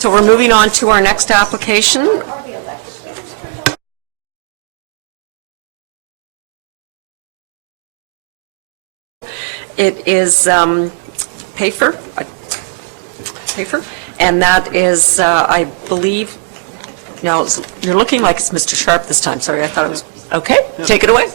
So we're moving on to our next application. It is Pecuniary, and that is, I believe, no, you're looking like it's Mr. Sharp this time. Sorry, I thought it was, okay, take it away.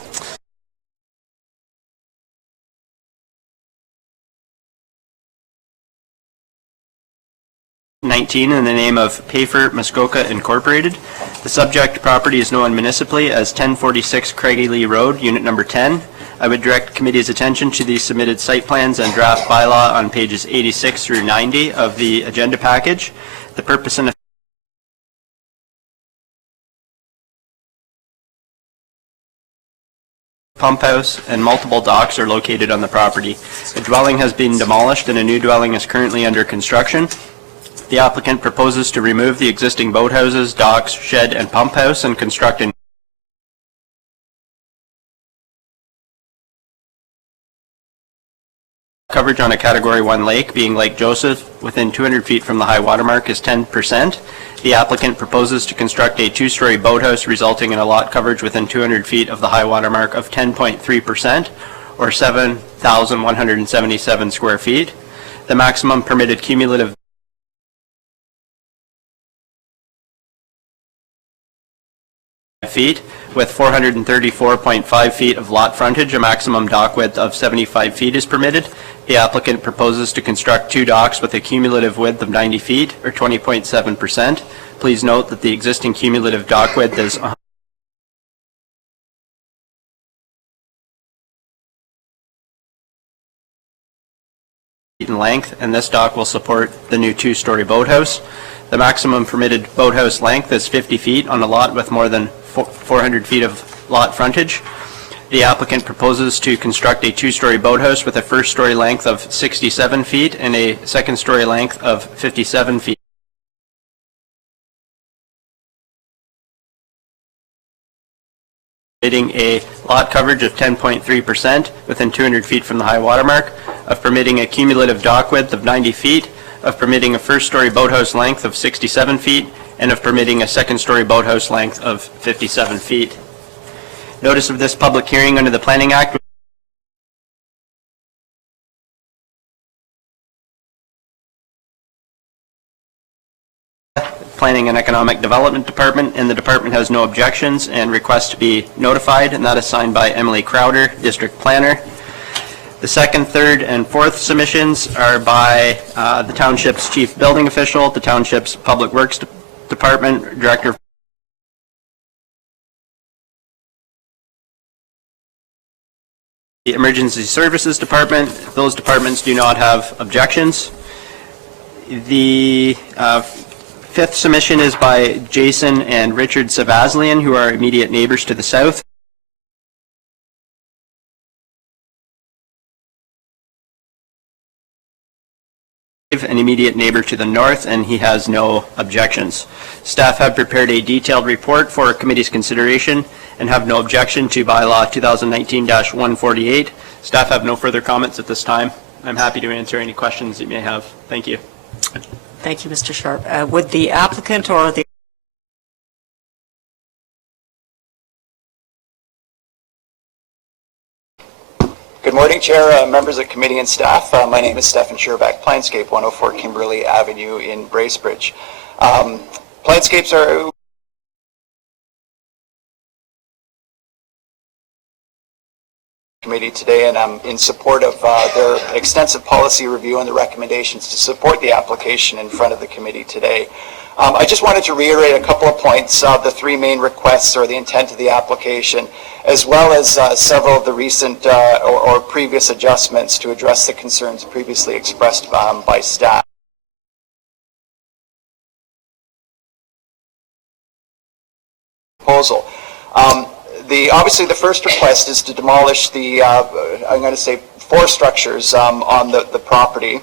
In the name of Pecuniary Muskoka Incorporated. The subject property is known municipally as 1046 Craigie Lee Road, Unit Number 10. I would direct committee's attention to the submitted site plans and draft bylaw on pages 86 through 90 of the agenda package. The purpose and pump house and multiple docks are located on the property. A dwelling has been demolished and a new dwelling is currently under construction. The applicant proposes to remove the existing boathouses, docks, shed, and pump house and construct a coverage on a Category 1 lake, being Lake Joseph, within 200 feet from the high water mark is 10%. The applicant proposes to construct a two-story boathouse resulting in a lot coverage within 200 feet of the high water mark of 10.3%, or 7,177 square feet. The maximum permitted cumulative feet with 434.5 feet of lot frontage. A maximum dock width of 75 feet is permitted. The applicant proposes to construct two docks with a cumulative width of 90 feet or 20.7%. Please note that the existing cumulative dock width is in length, and this dock will support the new two-story boathouse. The maximum permitted boathouse length is 50 feet on a lot with more than 400 feet of lot frontage. The applicant proposes to construct a two-story boathouse with a first-story length of 67 feet and a second-story length of 57 feet. Permitting a lot coverage of 10.3% within 200 feet from the high water mark, of permitting a cumulative dock width of 90 feet, of permitting a first-story boathouse length of 67 feet, and of permitting a second-story boathouse length of 57 feet. Notice of this public hearing under the Planning Act Planning and Economic Development Department, and the department has no objections and requests to be notified, and that is signed by Emily Crowder, District Planner. The second, third, and fourth submissions are by the Township's Chief Building Official, the Township's Public Works Department, Director of the Emergency Services Department. Those departments do not have objections. The fifth submission is by Jason and Richard Savaslian, who are immediate neighbors to the south. An immediate neighbor to the north, and he has no objections. Staff have prepared a detailed report for committee's consideration and have no objection to bylaw 2019-148. Staff have no further comments at this time. I'm happy to answer any questions you may have. Thank you. Thank you, Mr. Sharp. Would the applicant or the Good morning, Chair, members of committee and staff. My name is Stefan Szczerbak, Planscape, 104 Kimberley Avenue in Bracebridge. Planscapes are committee today, and I'm in support of their extensive policy review and the recommendations to support the application in front of the committee today. I just wanted to reiterate a couple of points, the three main requests or the intent of the application, as well as several of the recent or previous adjustments to address the concerns previously expressed by staff. Proposal. Obviously, the first request is to demolish the, I'm going to say, four structures on the property,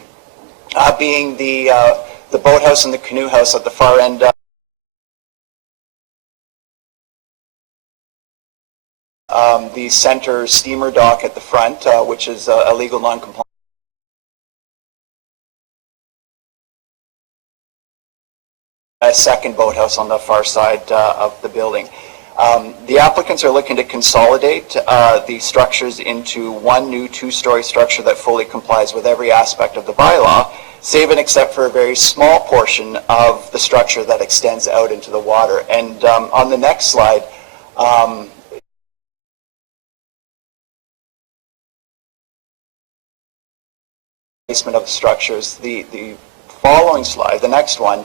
being the boathouse and the canoe house at the far end. The center steamer dock at the front, which is a legal non-compliant. a second boathouse on the far side of the building. The applicants are looking to consolidate the structures into one new two-story structure that fully complies with every aspect of the bylaw, save and except for a very small portion of the structure that extends out into the water. And on the next slide, placement of the structures. The following slide, the next one,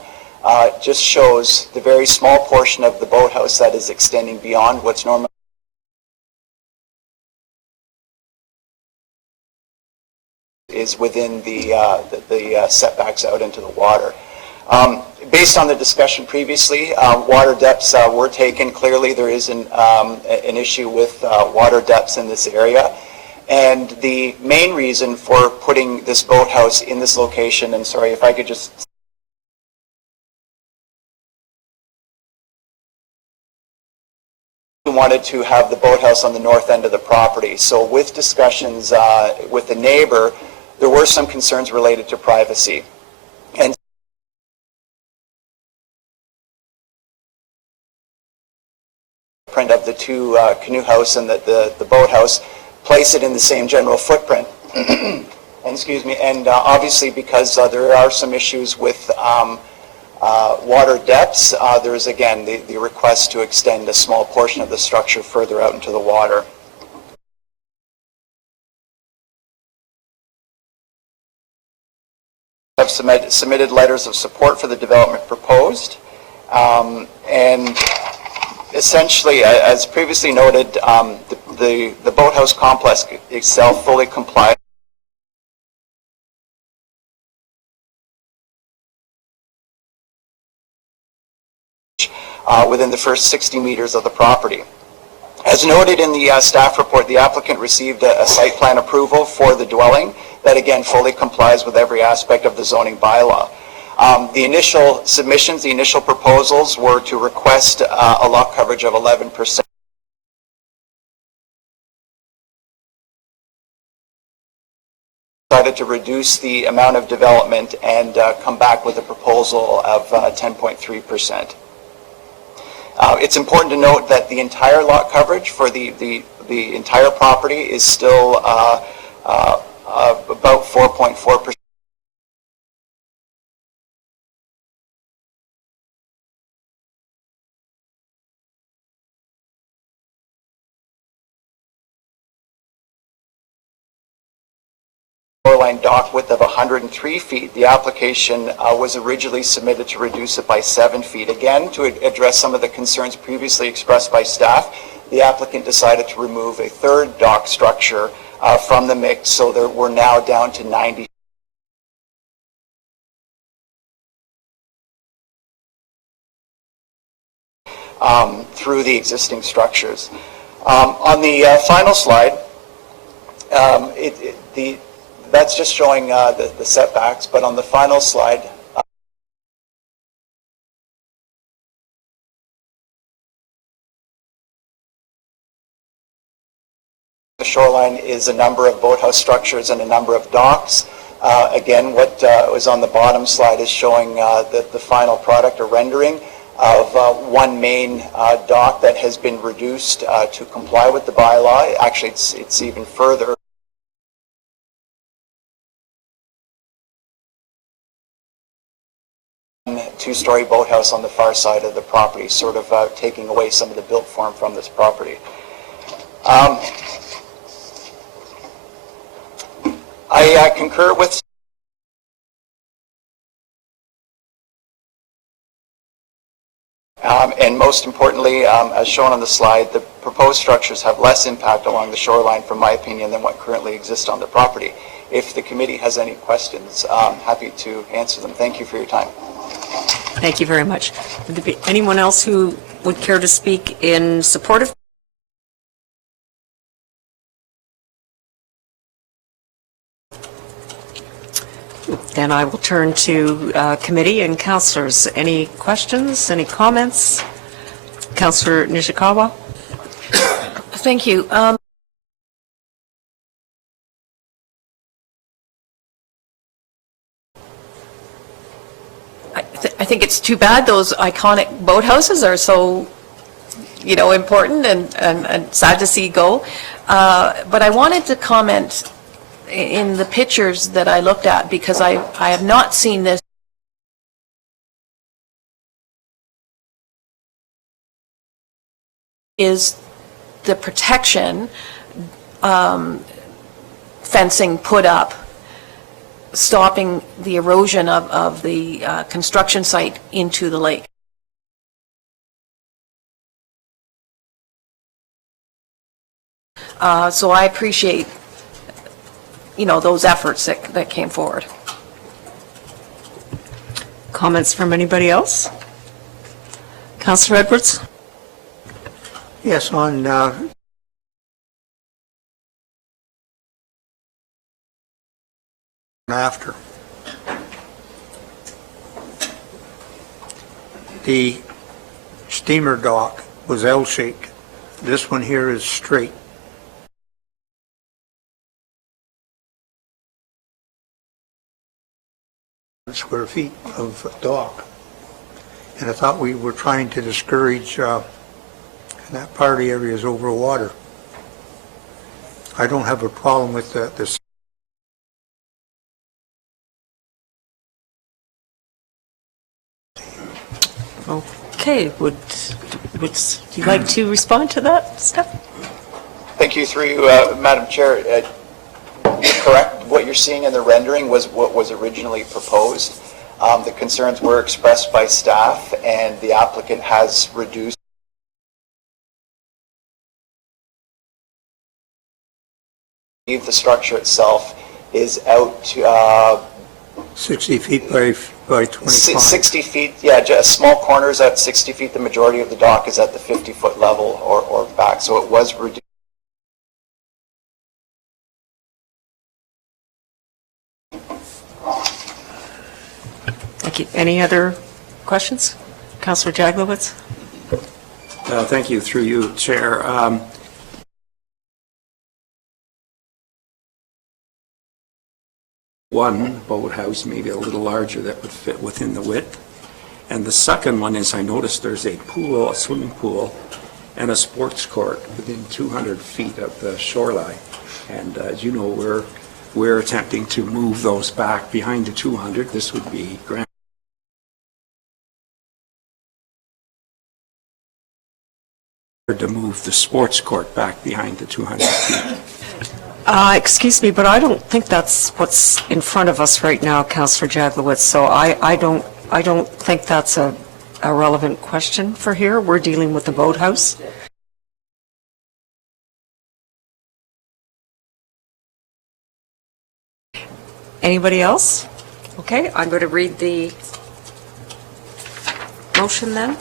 just shows the very small portion of the boathouse that is extending beyond what's normally is within the setbacks out into the water. Based on the discussion previously, water depths were taken. Clearly, there is an issue with water depths in this area. And the main reason for putting this boathouse in this location, and sorry if I could just wanted to have the boathouse on the north end of the property. So with discussions with the neighbor, there were some concerns related to privacy. And print of the two canoe house and the boathouse, place it in the same general footprint. And excuse me, and obviously because there are some issues with water depths, there is again the request to extend a small portion of the structure further out into the water. I've submitted letters of support for the development proposed, and essentially, as previously noted, the boathouse complex itself fully complies within the first 60 meters of the property. As noted in the staff report, the applicant received a site plan approval for the dwelling that again fully complies with every aspect of the zoning bylaw. The initial submissions, the initial proposals were to request a lot coverage of 11%. Decided to reduce the amount of development and come back with a proposal of 10.3%. It's important to note that the entire lot coverage for the entire property is still about 4.4%. Shoreline dock width of 103 feet. The application was originally submitted to reduce it by 7 feet. Again, to address some of the concerns previously expressed by staff, the applicant decided to remove a third dock structure from the mix, so that we're now down to 90 through the existing structures. On the final slide, that's just showing the setbacks, but on the final slide, the shoreline is a number of boathouse structures and a number of docks. Again, what was on the bottom slide is showing the final product or rendering of one main dock that has been reduced to comply with the bylaw. Actually, it's even further. Two-story boathouse on the far side of the property, sort of taking away some of the built form from this property. I concur with and most importantly, as shown on the slide, the proposed structures have less impact along the shoreline, from my opinion, than what currently exists on the property. If the committee has any questions, I'm happy to answer them. Thank you for your time. Thank you very much. Would there be anyone else who would care to speak in support of? Then I will turn to committee and councillors. Any questions, any comments? Councillor Nishikawa? Thank you. I think it's too bad those iconic boathouses are so, important and sad to see go. But I wanted to comment in the pictures that I looked at, because I have not seen this is the protection fencing put up, stopping the erosion of the construction site into the lake. So I appreciate, those efforts that came forward. Comments from anybody else? Councillor Edwards? Yes, on after. The steamer dock was L-shaped. This one here is straight. Square feet of dock. And I thought we were trying to discourage that party areas over water. I don't have a problem with this. Okay, would you like to respond to that, Steph? Thank you, through you, Madam Chair. You're correct. What you're seeing in the rendering was what was originally proposed. The concerns were expressed by staff, and the applicant has reduced the structure itself is out to 60 feet by 25. 60 feet, yeah, just small corners at 60 feet. The majority of the dock is at the 50-foot level or back, so it was reduced. Thank you. Any other questions? Councillor Jaglowitz? Thank you, through you, Chair. One boathouse, maybe a little larger, that would fit within the width. And the second one is, I noticed there's a pool, a swimming pool, and a sports court within 200 feet of the shoreline. And as you know, we're attempting to move those back behind the 200. This would be grand. To move the sports court back behind the 200 feet. Excuse me, but I don't think that's what's in front of us right now, Councillor Jaglowitz, so I don't think that's a relevant question for here. We're dealing with the boathouse. Anybody else? Okay, I'm going to read the motion then.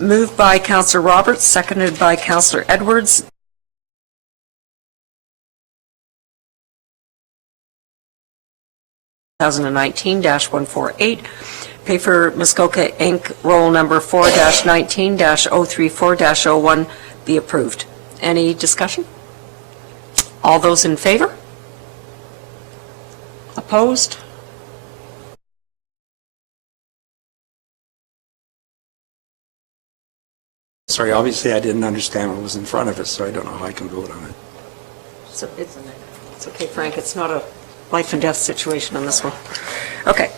Moved by Councillor Roberts, seconded by Councillor Edwards. (2019-148), pay for Muskoka Inc. roll number 4-19-034-01 be approved. Any discussion? All those in favor? Opposed? Sorry, obviously I didn't understand what was in front of us, so I don't know how I can vote on it. So it's okay, Frank, it's not a life and death situation on this one. Okay.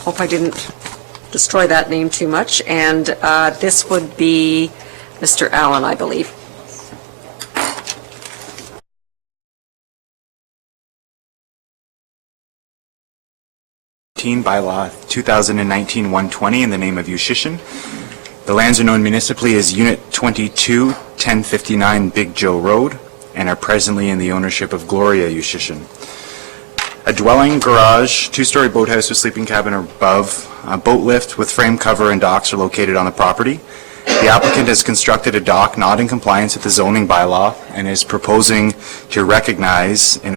Hope I didn't destroy that name too much. And this would be Mr. Allen, I believe. Bylaw 2019-120 in the name of Ushishin. The lands are known municipally as Unit 22, 1059 Big Joe Road, and are presently in the ownership of Gloria Ushishin. A dwelling, garage, two-story boathouse with sleeping cabin above, a boat lift with frame cover and docks are located on the property. The applicant has constructed a dock not in compliance with the zoning bylaw and is proposing to recognize in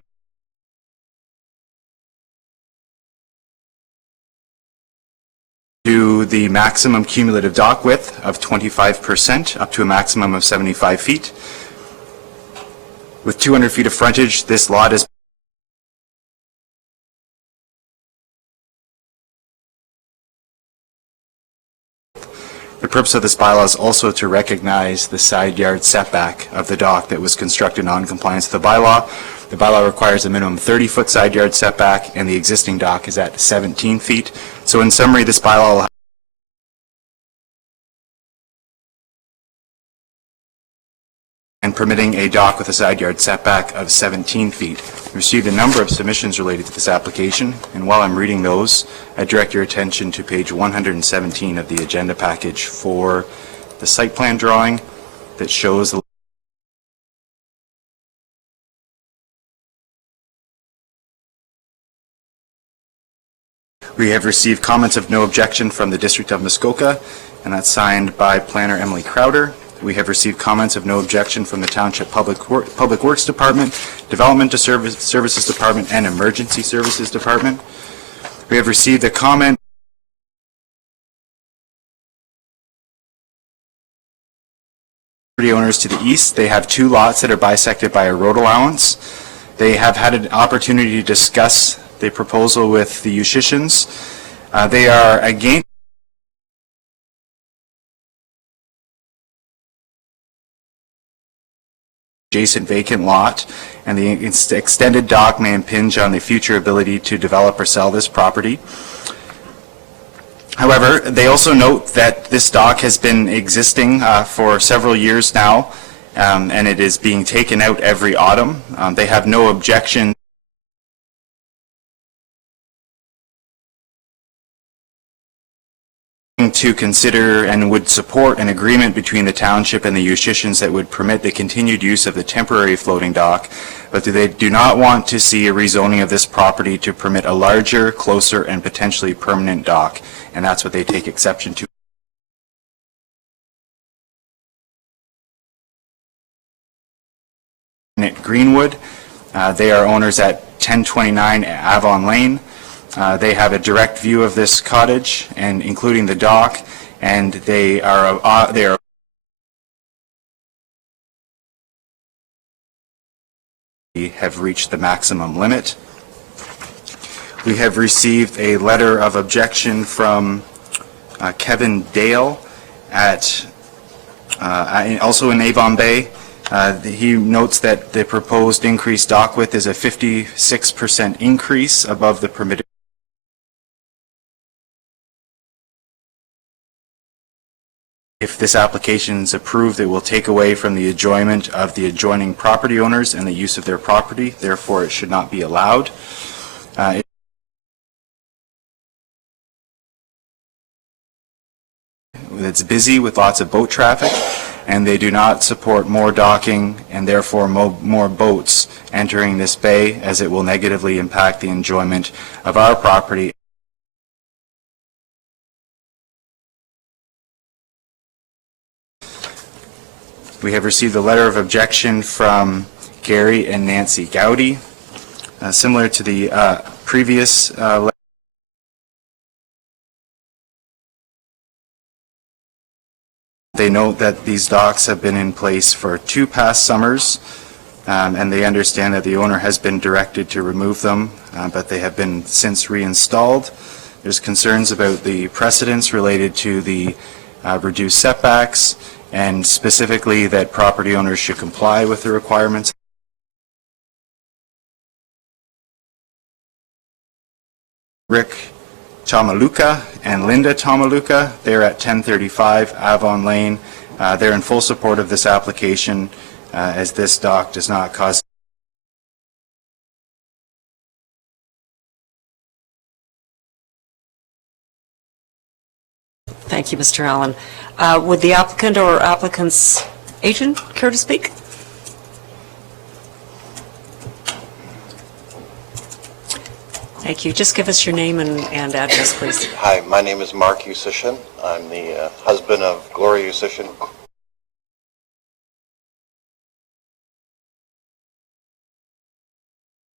to the maximum cumulative dock width of 25% up to a maximum of 75 feet. With 200 feet of frontage, this lot is the purpose of this bylaw is also to recognize the side yard setback of the dock that was constructed in non-compliance with the bylaw. The bylaw requires a minimum 30-foot side yard setback, and the existing dock is at 17 feet. So in summary, this bylaw will and permitting a dock with a side yard setback of 17 feet. We received a number of submissions related to this application, and while I'm reading those, I direct your attention to page 117 of the agenda package for the site plan drawing that shows the We have received comments of no objection from the District of Muskoka, and that's signed by Planner Emily Crowder. We have received comments of no objection from the Township Public Works Department, Development Services Department, and Emergency Services Department. We have received a comment property owners to the east. They have 2 lots that are bisected by a road allowance. They have had an opportunity to discuss the proposal with the Ushishans. They are against adjacent vacant lot, and the extended dock may impinge on the future ability to develop or sell this property. However, they also note that this dock has been existing for several years now, and it is being taken out every autumn. They have no objection to consider and would support an agreement between the township and the Ushishans that would permit the continued use of the temporary floating dock, but they do not want to see a rezoning of this property to permit a larger, closer, and potentially permanent dock, and that's what they take exception to. At Greenwood, they are owners at 1029 Avon Lane. They have a direct view of this cottage, and including the dock, and they are have reached the maximum limit. We have received a letter of objection from Kevin Dale at also in Avon Bay. He notes that the proposed increased dock width is a 56% increase above the permitted. If this application is approved, it will take away from the enjoyment of the adjoining property owners and the use of their property. Therefore, it should not be allowed. It's busy with lots of boat traffic, and they do not support more docking and therefore more boats entering this bay, as it will negatively impact the enjoyment of our property. We have received a letter of objection from Gary and Nancy Gowdy. Similar to the previous letter, they note that these docks have been in place for 2 past summers, and they understand that the owner has been directed to remove them, but they have been since reinstalled. There's concerns about the precedents related to the reduced setbacks, and specifically that property owners should comply with the requirements. Rick Tomaluka and Linda Tomaluka, they're at 1035 Avon Lane. They're in full support of this application, as this dock does not cause Thank you, Mr. Allen. Would the applicant or applicant's agent care to speak? Thank you. Just give us your name and address, please. Hi, my name is Mark Usishin. I'm the husband of Gloria Usishin.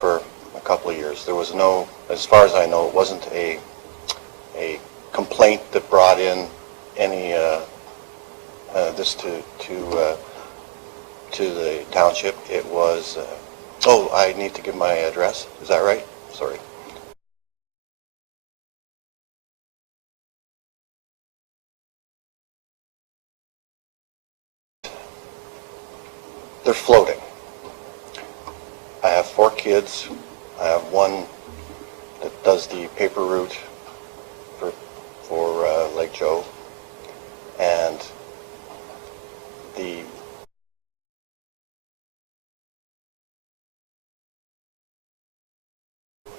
For a couple of years. There was no, as far as I know, it wasn't a complaint that brought in any this to to the township. It was, oh, I need to give my address. Is that right? Sorry. They're floating. I have 4 kids. I have one that does the paper route for Lake Joe, and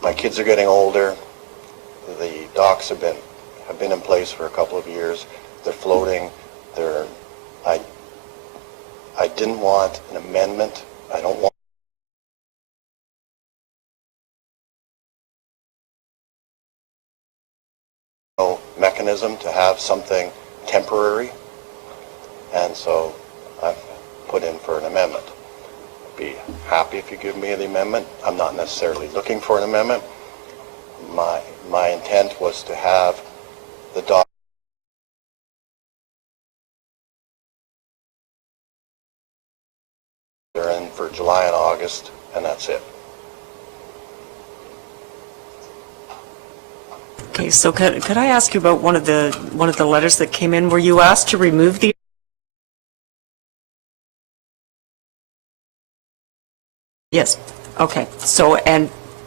my kids are getting older. The docks have been in place for a couple of years. They're floating. I didn't want an amendment. I don't want no mechanism to have something temporary, and so I've put in for an amendment. I'd be happy if you give me the amendment. I'm not necessarily looking for an amendment. My intent was to have the dock they're in for July and August, and that's it. Okay, so could I ask you about one of the letters that came in? Were you asked to remove the? Yes. Okay. So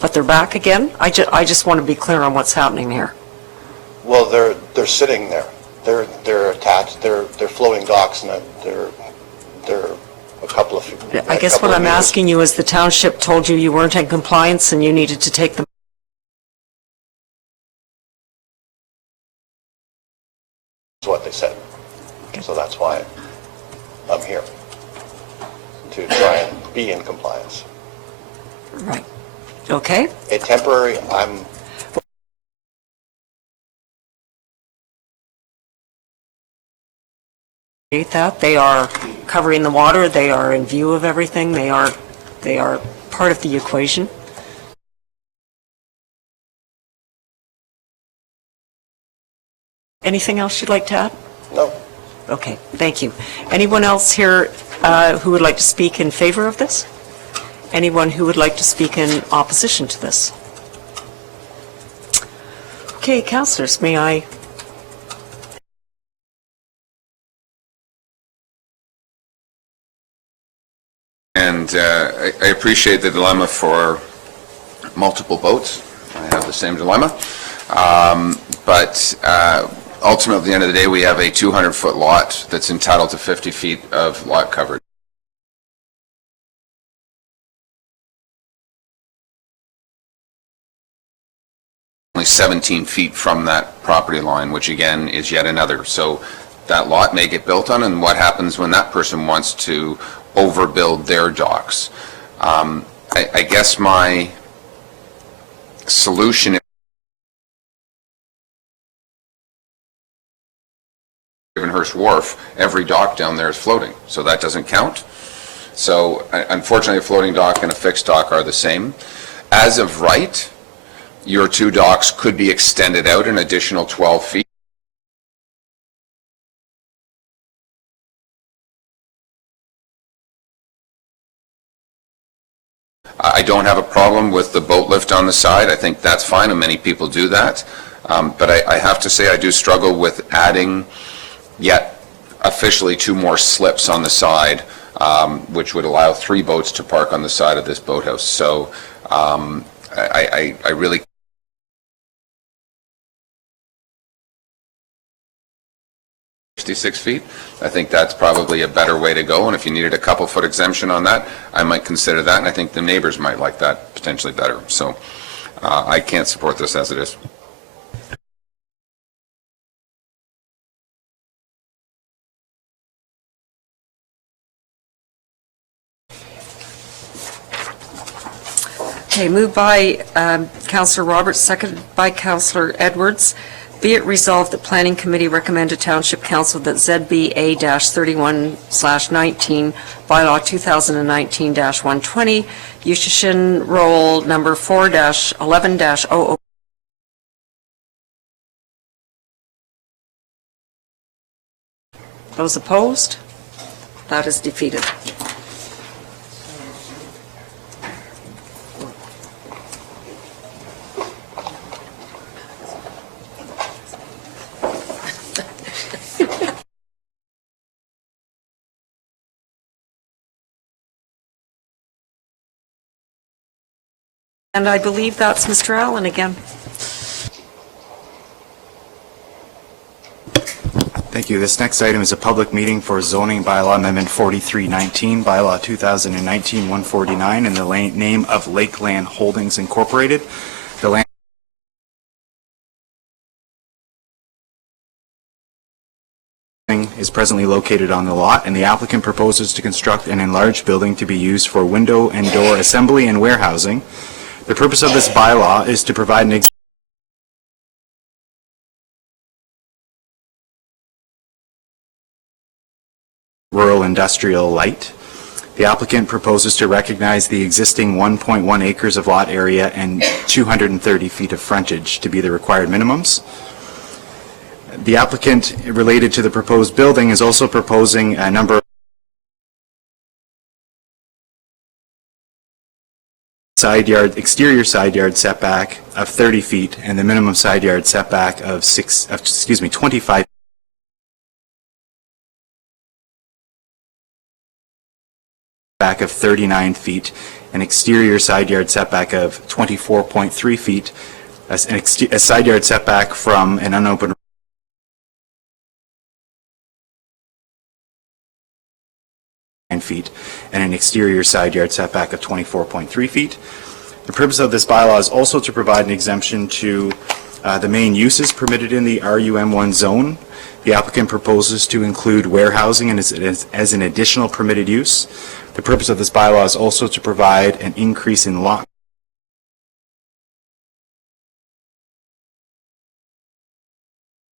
but they're back again? I just want to be clear on what's happening here. Well, they're sitting there. They're attached. They're floating docks, and they're a couple of. I guess what I'm asking you is the township told you you weren't in compliance and you needed to take them. That's what they said. Okay. So that's why I'm here, to try and be in compliance. Right. Okay. A temporary, I'm That they are covering the water, they are in view of everything, they are part of the equation. Anything else you'd like to add? no. Okay, thank you. Anyone else here who would like to speak in favor of this? Anyone who would like to speak in opposition to this? Okay, councillors, may I? And I appreciate the dilemma for multiple boats. I have the same dilemma. But ultimately, at the end of the day, we have a 200-foot lot that's entitled to 50 feet of lot coverage. Only 17 feet from that property line, which again is yet another. So that lot may get built on, and what happens when that person wants to overbuild their docks? I guess my solution is Ravenhurst Wharf, every dock down there is floating, so that doesn't count. So unfortunately, a floating dock and a fixed dock are the same. As of right, your 2 docks could be extended out an additional 12 feet. I don't have a problem with the boat lift on the side. I think that's fine, and many people do that. But I have to say I do struggle with adding yet officially 2 more slips on the side, which would allow 3 boats to park on the side of this boathouse. So I really 66 feet. I think that's probably a better way to go, and if you needed a couple foot exemption on that, I might consider that, and I think the neighbors might like that potentially better. So I can't support this as it is. Okay, moved by Councillor Roberts, seconded by Councillor Edwards. Be it resolved that Planning Committee recommend to Township Council that ZBA-31/19, bylaw 2019-120, Ushishin Roll number 4-11-00. Those opposed? That is defeated. And I believe that's Mr. Allen again. Thank you. This next item is a public meeting for zoning bylaw amendment 4319, bylaw 2019-149, in the name of Lakeland Holdings Incorporated. The land is presently located on the lot, and the applicant proposes to construct an enlarged building to be used for window and door assembly and warehousing. The purpose of this bylaw is to provide an rural industrial light. The applicant proposes to recognize the existing 1.1 acres of lot area and 230 feet of frontage to be the required minimums. The applicant, related to the proposed building, is also proposing a number of exterior side yard setback of 30 feet and the minimum side yard setback of 25 back of 39 feet, an exterior side yard setback of 24.3 feet, a side yard setback from an unopened feet, and an exterior side yard setback of 24.3 feet. The purpose of this bylaw is also to provide an exemption to the main uses permitted in the RUM1 zone. The applicant proposes to include warehousing as an additional permitted use. The purpose of this bylaw is also to provide an increase in lot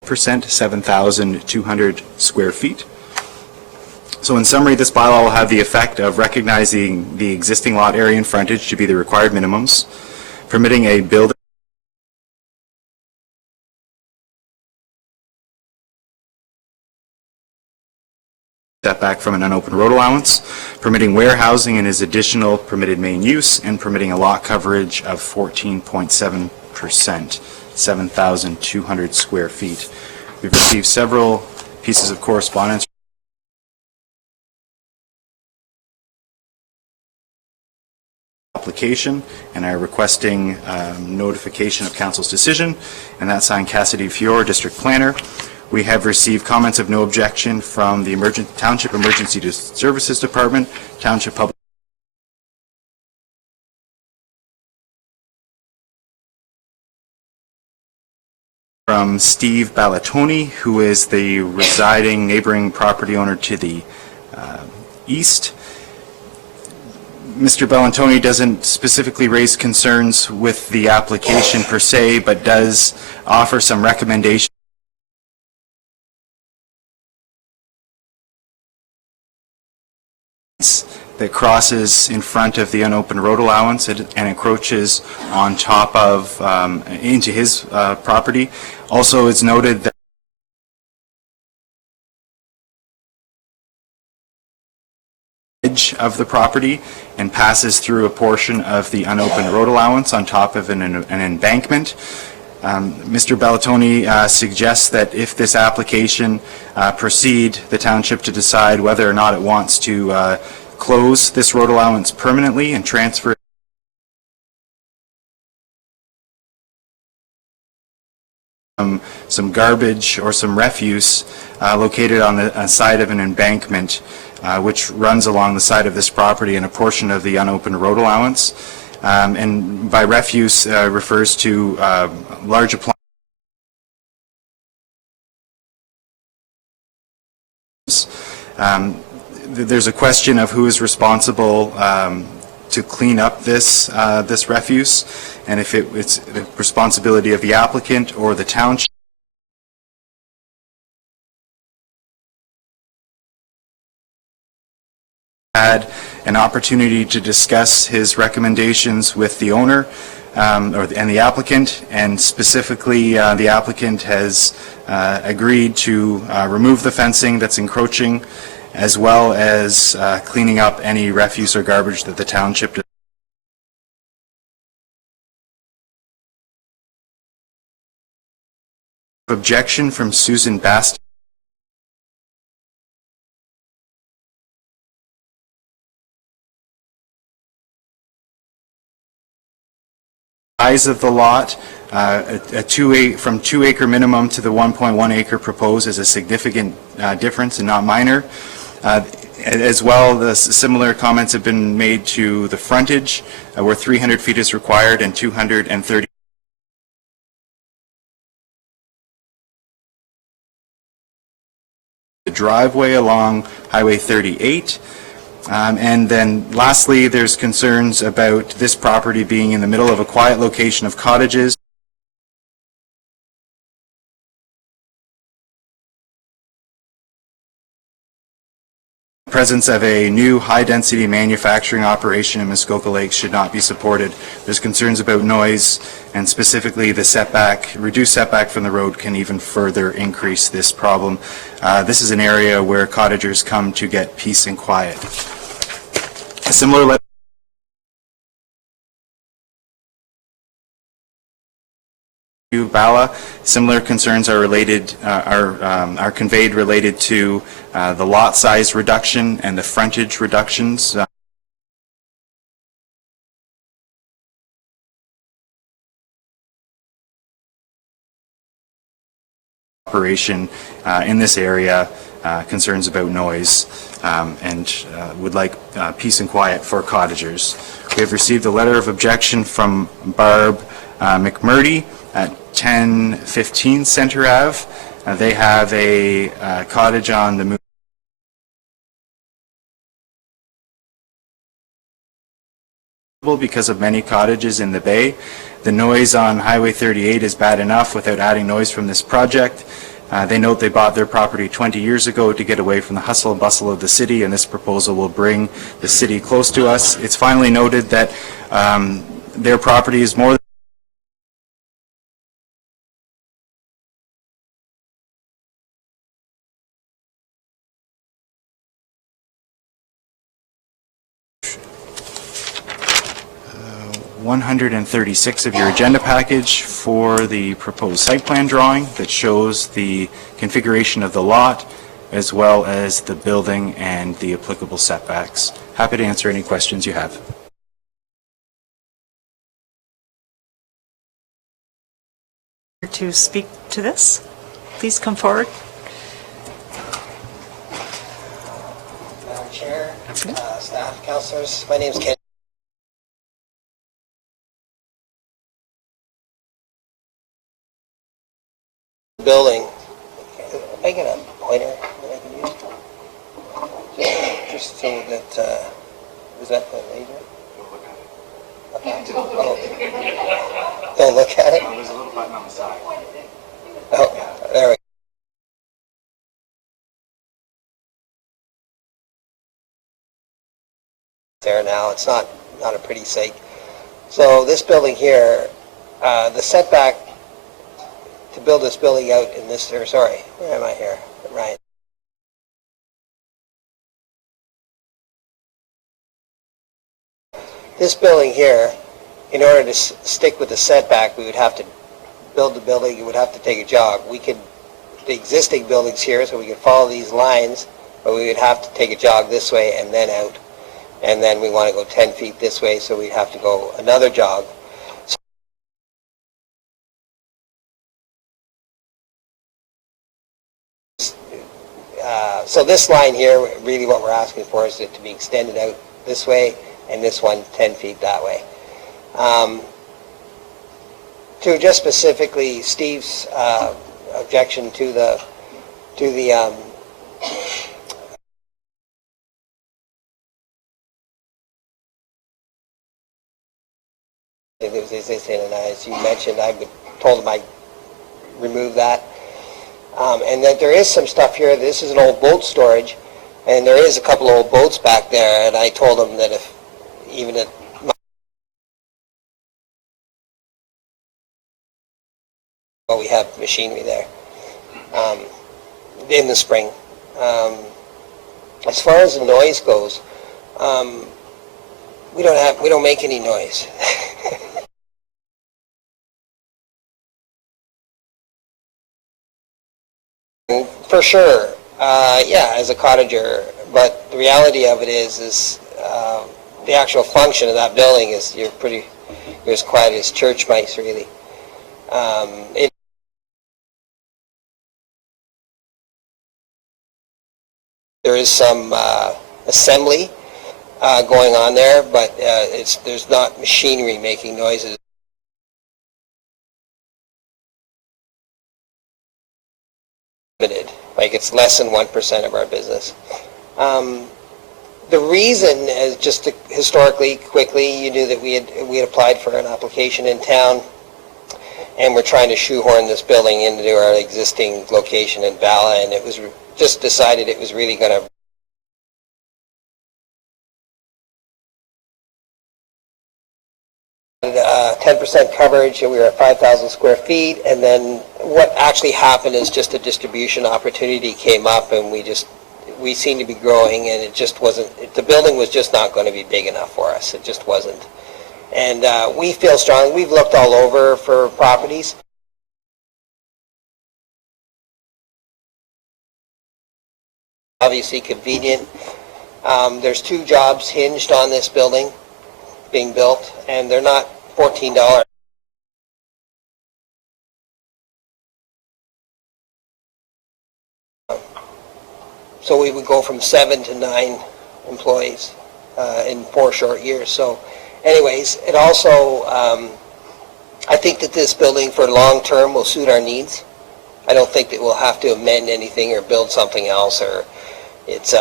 percent, 7,200 square feet. So in summary, this bylaw will have the effect of recognizing the existing lot area and frontage to be the required minimums, permitting a building setback from an unopened road allowance, permitting warehousing in his additional permitted main use, and permitting a lot coverage of 14.7%, 7,200 square feet. We've received several pieces of correspondence application and are requesting notification of council's decision, and that's signed Cassidy Fiore, District Planner. We have received comments of no objection from the Township Emergency Services Department, Township Public from Steve Ballatoni, who is the residing neighboring property owner to the east. Mr. Bellantoni doesn't specifically raise concerns with the application per se, but does offer some recommendations that crosses in front of the unopened road allowance and encroaches on top of, into his property. Also, it's noted that edge of the property and passes through a portion of the unopened road allowance on top of an embankment. Mr. Ballatoni suggests that if this application proceed, the township to decide whether or not it wants to close this road allowance permanently and transfer some garbage or some refuse located on the side of an embankment which runs along the side of this property and a portion of the unopened road allowance. And by refuse refers to large appliances. There's a question of who is responsible to clean up this this refuse, and if it's the responsibility of the applicant or the township. Had an opportunity to discuss his recommendations with the owner and the applicant, and specifically the applicant has agreed to remove the fencing that's encroaching, as well as cleaning up any refuse or garbage that the township does. Objection from Susan Bast. Size of the lot, from 2 acre minimum to the 1.1 acre proposed is a significant difference and not minor. As well, the similar comments have been made to the frontage, where 300 feet is required and 230. The driveway along Highway 38. And then lastly, there's concerns about this property being in the middle of a quiet location of cottages. The presence of a new high-density manufacturing operation in Muskoka Lakes should not be supported. There's concerns about noise, and specifically the setback, reduced setback from the road can even further increase this problem. This is an area where cottagers come to get peace and quiet. A similar letter to Bala, similar concerns are related, are conveyed related to the lot size reduction and the frontage reductions. Operation in this area, concerns about noise, and would like peace and quiet for cottagers. We have received a letter of objection from Barb McMurdy at 1015 Center Ave. They have a cottage on the because of many cottages in the bay. The noise on Highway 38 is bad enough without adding noise from this project. They note they bought their property 20 years ago to get away from the hustle and bustle of the city, and this proposal will bring the city close to us. It's finally noted that their property is more than 136 of your agenda package for the proposed site plan drawing that shows the configuration of the lot as well as the building and the applicable setbacks. Happy to answer any questions you have. To speak to this, please come forward. Madam Chair, staff, councillors, my name is Ken. Building. If I get a pointer that I can use, just so that is that the laser? Don't look at it. Okay. Don't look at it. There's a little button on the side. Oh, there we go. There now. It's not a pretty sight. So this building here, the setback to build this building out in this, or sorry, where am I here? Right. This building here, in order to stick with the setback, we would have to build the building, it would have to take a jog. We could, the existing buildings here, so we could follow these lines, but we would have to take a jog this way and then out. And then we want to go 10 feet this way, so we'd have to go another jog. So this line here, really what we're asking for is it to be extended out this way, and this one 10 feet that way. To just specifically Steve's objection to the as you mentioned, I told him I'd remove that. And that there is some stuff here. This is an old boat storage, and there is a couple of old boats back there, and I told him that if even at we have machinery there in the spring. As far as the noise goes, we don't make any noise. For sure, yeah, as a cottager, but the reality of it is the actual function of that building is you're They're as quiet as church mice, really. There is some assembly going on there, but there's not machinery making noises. Limited, like it's less than 1% of our business. The reason is just to, historically, quickly, you knew that we had applied for an application in town, and we're trying to shoehorn this building into our existing location in Bala, and it was just decided it was really going to 10% coverage, and we were at 5,000 square feet, and then what actually happened is just a distribution opportunity came up, and we seemed to be growing, and it just wasn't, the building was just not going to be big enough for us. It just wasn't. And we feel strong. We've looked all over for properties. Obviously convenient. There's 2 jobs hinged on this building being built, and they're not $14. So we would go from 7 to 9 employees in 4 short years. So anyways, it also, I think that this building for long term will suit our needs. I don't think that we'll have to amend anything or build something else, or it's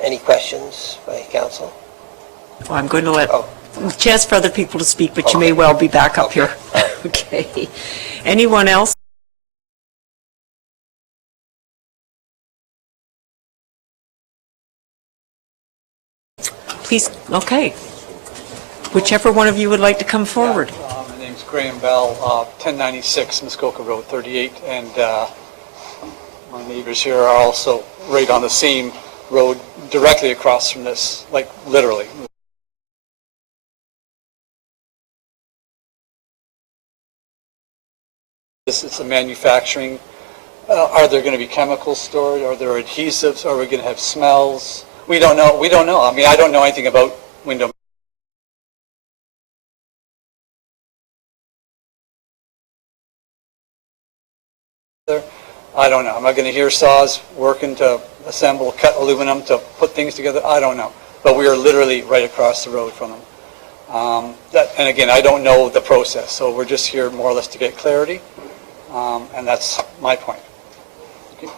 any questions by council? Well, I'm going to let chance for other people to speak, but you may well be back up here. Okay. Anyone else? Please, okay. Whichever one of you would like to come forward. My name's Graham Bell, 1096 Muskoka Road 38, and my neighbors here are also right on the same road directly across from this, like literally. This is a manufacturing. Are there going to be chemicals stored? Are there adhesives? Are we going to have smells? We don't know. We don't know. I mean, I don't know anything about window. I don't know. Am I going to hear saws working to assemble, cut aluminum to put things together? I don't know. But we are literally right across the road from them. And again, I don't know the process, so we're just here more or less to get clarity, and that's my point. Okay.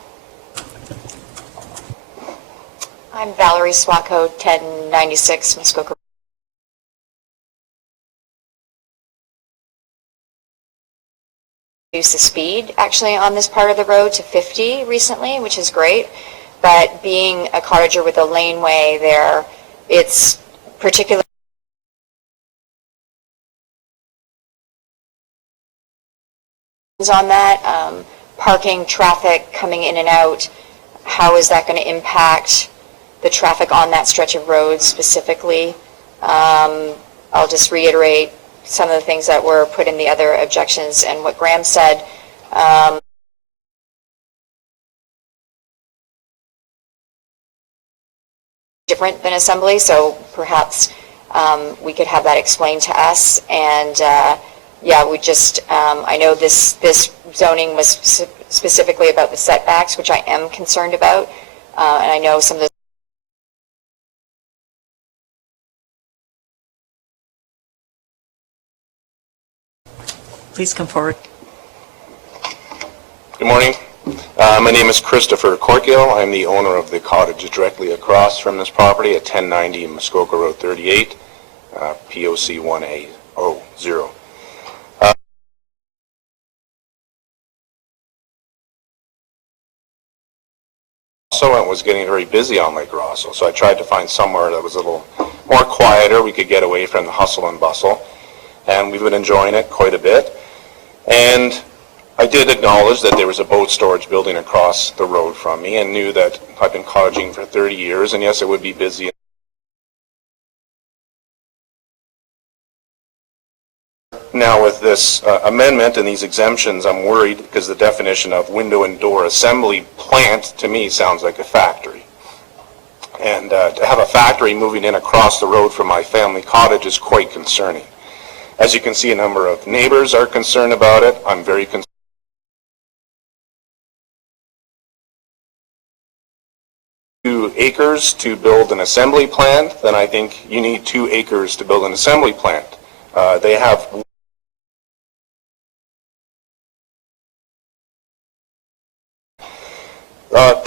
I'm Valerie Swacco, 1096 Muskoka. Reduce the speed actually on this part of the road to 50 recently, which is great. But being a cottager with a laneway there, it's particularly on that, parking, traffic coming in and out, how is that going to impact the traffic on that stretch of road specifically? I'll just reiterate some of the things that were put in the other objections and what Graham said. Different than assembly, so perhaps we could have that explained to us. And yeah, we just, I know this zoning was specifically about the setbacks, which I am concerned about, and I know some of the Please come forward. Good morning. My name is Christopher Corkill. I'm the owner of the cottage directly across from this property at 1090 Muskoka Road 38, POC 1A00. So it was getting very busy on Lake Rosso, so I tried to find somewhere that was a little more quieter, we could get away from the hustle and bustle, and we've been enjoying it quite a bit. And I did acknowledge that there was a boat storage building across the road from me, and knew that I've been cottaging for 30 years, and yes, it would be busy. Now with this amendment and these exemptions, I'm worried because the definition of window and door assembly plant to me sounds like a factory. And to have a factory moving in across the road from my family cottage is quite concerning. As you can see, a number of neighbors are concerned about it. I'm very concerned. 2 acres to build an assembly plant, then I think you need 2 acres to build an assembly plant. They have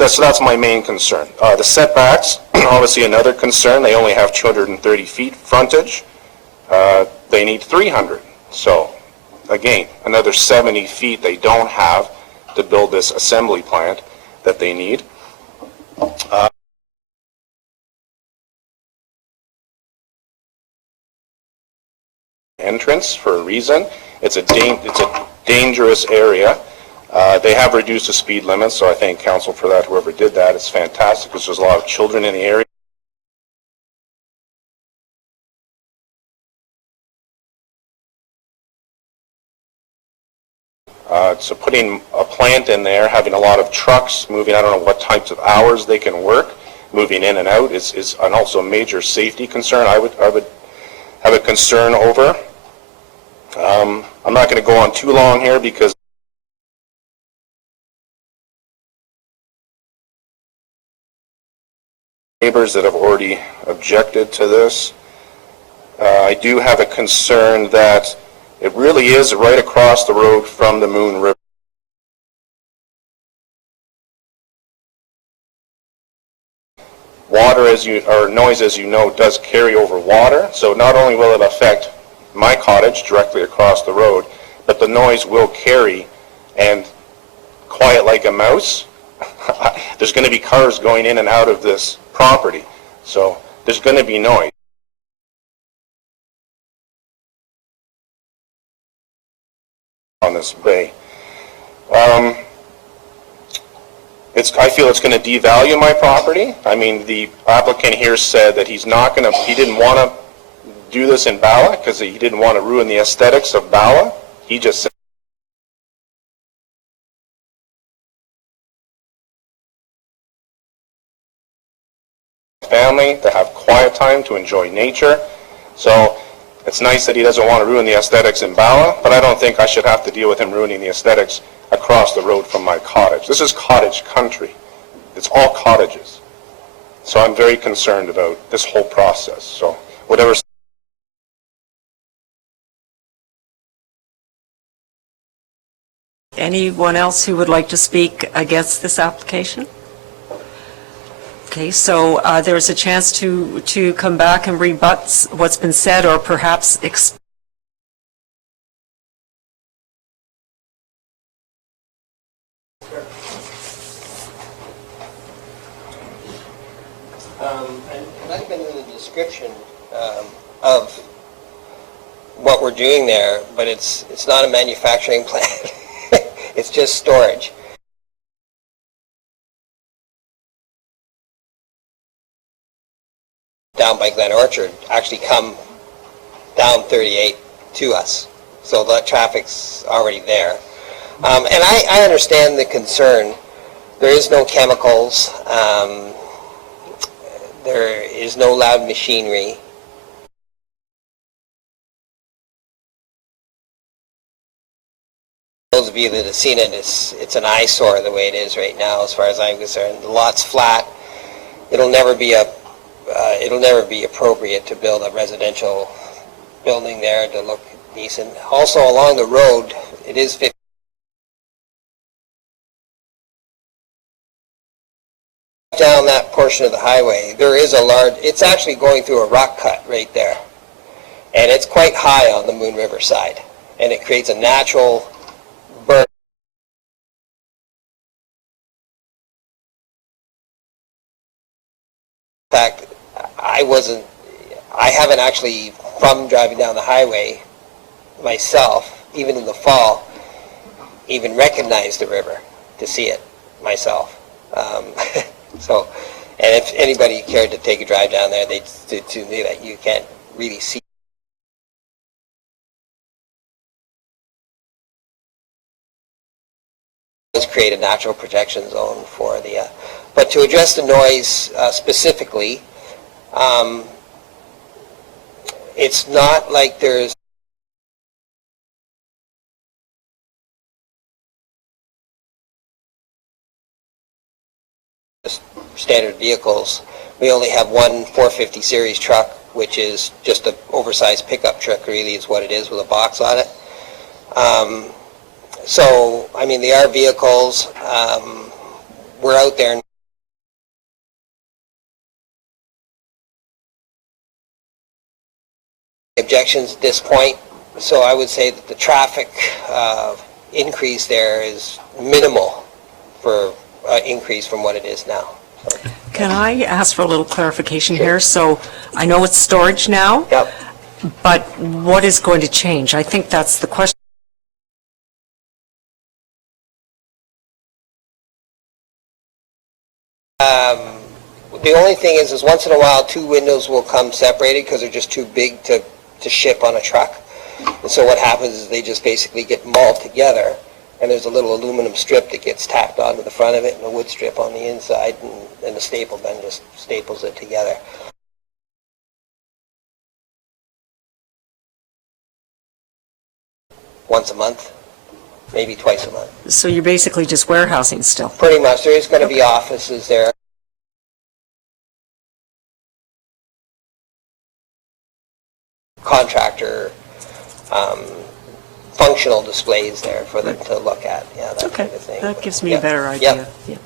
so that's my main concern. The setbacks, obviously another concern. They only have 230 feet frontage. They need 300. So again, another 70 feet they don't have to build this assembly plant that they need. Entrance for a reason. It's a dangerous area. They have reduced the speed limit, so I thank council for that. Whoever did that, it's fantastic because there's a lot of children in the area. So putting a plant in there, having a lot of trucks moving, I don't know what types of hours they can work, moving in and out is and also a major safety concern I would have a concern over. I'm not going to go on too long here because neighbors that have already objected to this. I do have a concern that it really is right across the road from the Moon River. Water, or noise, as you know, does carry over water, so not only will it affect my cottage directly across the road, but the noise will carry, and quiet like a mouse, there's going to be cars going in and out of this property, so there's going to be noise. On this bay. I feel it's going to devalue my property. I mean, the applicant here said that he didn't want to do this in Bala because he didn't want to ruin the aesthetics of Bala. He just said family to have quiet time to enjoy nature. So it's nice that he doesn't want to ruin the aesthetics in Bala, but I don't think I should have to deal with him ruining the aesthetics across the road from my cottage. This is cottage country. It's all cottages. So I'm very concerned about this whole process. So whatever. Anyone else who would like to speak against this application? Okay, so there's a chance to come back and rebut what's been said, or perhaps I'd like to know the description of what we're doing there, but it's not a manufacturing plant. It's just storage. Down by Glen Orchard actually come down 38 to us, so that traffic's already there. And I understand the concern. There is no chemicals. There is no loud machinery. Those of you that have seen it, it's an eyesore the way it is right now, as far as I'm concerned. The lot's flat. It'll never be appropriate to build a residential building there to look decent. Also, along the road, it is 50. Down that portion of the highway, there is a large, it's actually going through a rock cut right there. And it's quite high on the Moon River side. And it creates a natural burn. In fact, I haven't actually, from driving down the highway myself, even in the fall, even recognized the river to see it myself. So, and if anybody cared to take a drive down there, they'd to know that you can't really see. does create a natural protection zone for the, but to address the noise specifically, it's not like there's standard vehicles. We only have one 450 series truck, which is just an oversized pickup truck, really is what it is, with a box on it. So, I mean, they are vehicles. We're out there. Objections at this point. So I would say that the traffic increase there is minimal for increase from what it is now. Can I ask for a little clarification here? So I know it's storage now, Yep. but what is going to change? I think that's the question. The only thing is once in a while, two windows will come separated because they're just too big to ship on a truck. And so what happens is they just basically get mauled together, and there's a little aluminum strip that gets tacked onto the front of it and a wood strip on the inside, and the staple gun just staples it together. Once a month, maybe twice a month. So you're basically just warehousing still? Pretty much. There is going to be offices there. Contractor functional displays there for them to look at, yeah, that kind of thing. That gives me a better idea. Yeah.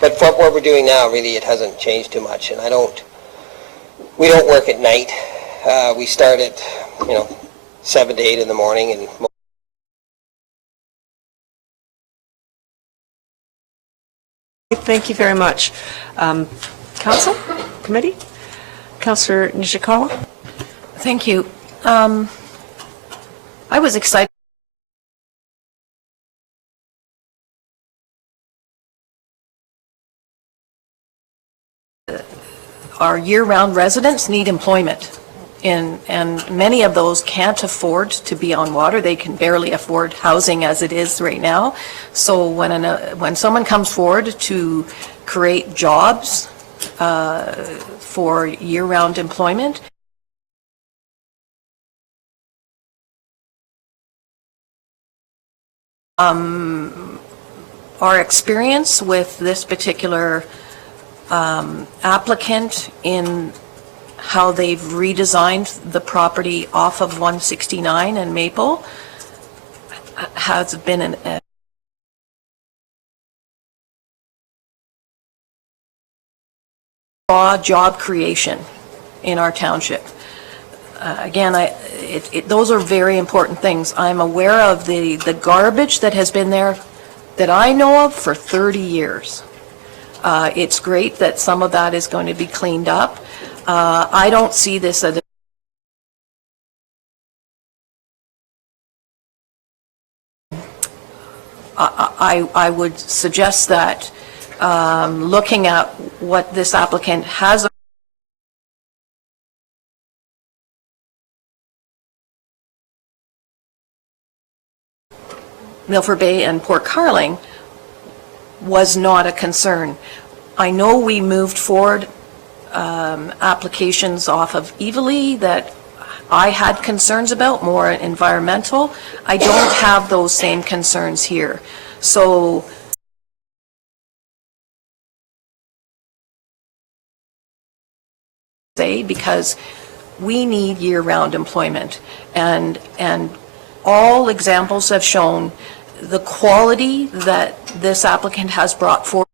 But for what we're doing now, really, it hasn't changed too much, and we don't work at night. We start at, 7 to 8 in the morning, and Thank you very much. Council, committee, Councillor Nishikawa? Thank you. I was excited. Our year-round residents need employment, and many of those can't afford to be on water. They can barely afford housing as it is right now. So when someone comes forward to create jobs for year-round employment, our experience with this particular applicant in how they've redesigned the property off of 169 and Maple has been a job creation in our township. Again, those are very important things. I'm aware of the garbage that has been there that I know of for 30 years. It's great that some of that is going to be cleaned up. I don't see this as I would suggest that looking at what this applicant has Milford Bay and Port Carling was not a concern. I know we moved forward applications off of Evilly that I had concerns about, more environmental. I don't have those same concerns here. So because we need year-round employment, and all examples have shown the quality that this applicant has brought forward.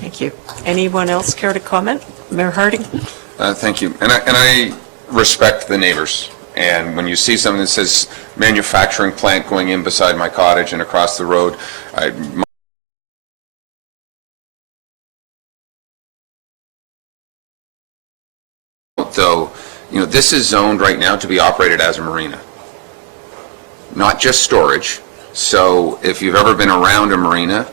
Thank you. Anyone else care to comment? Mayor Harding? Thank you. And I respect the neighbors. And when you see something that says manufacturing plant going in beside my cottage and across the road, though, this is zoned right now to be operated as a marina, not just storage. So if you've ever been around a marina,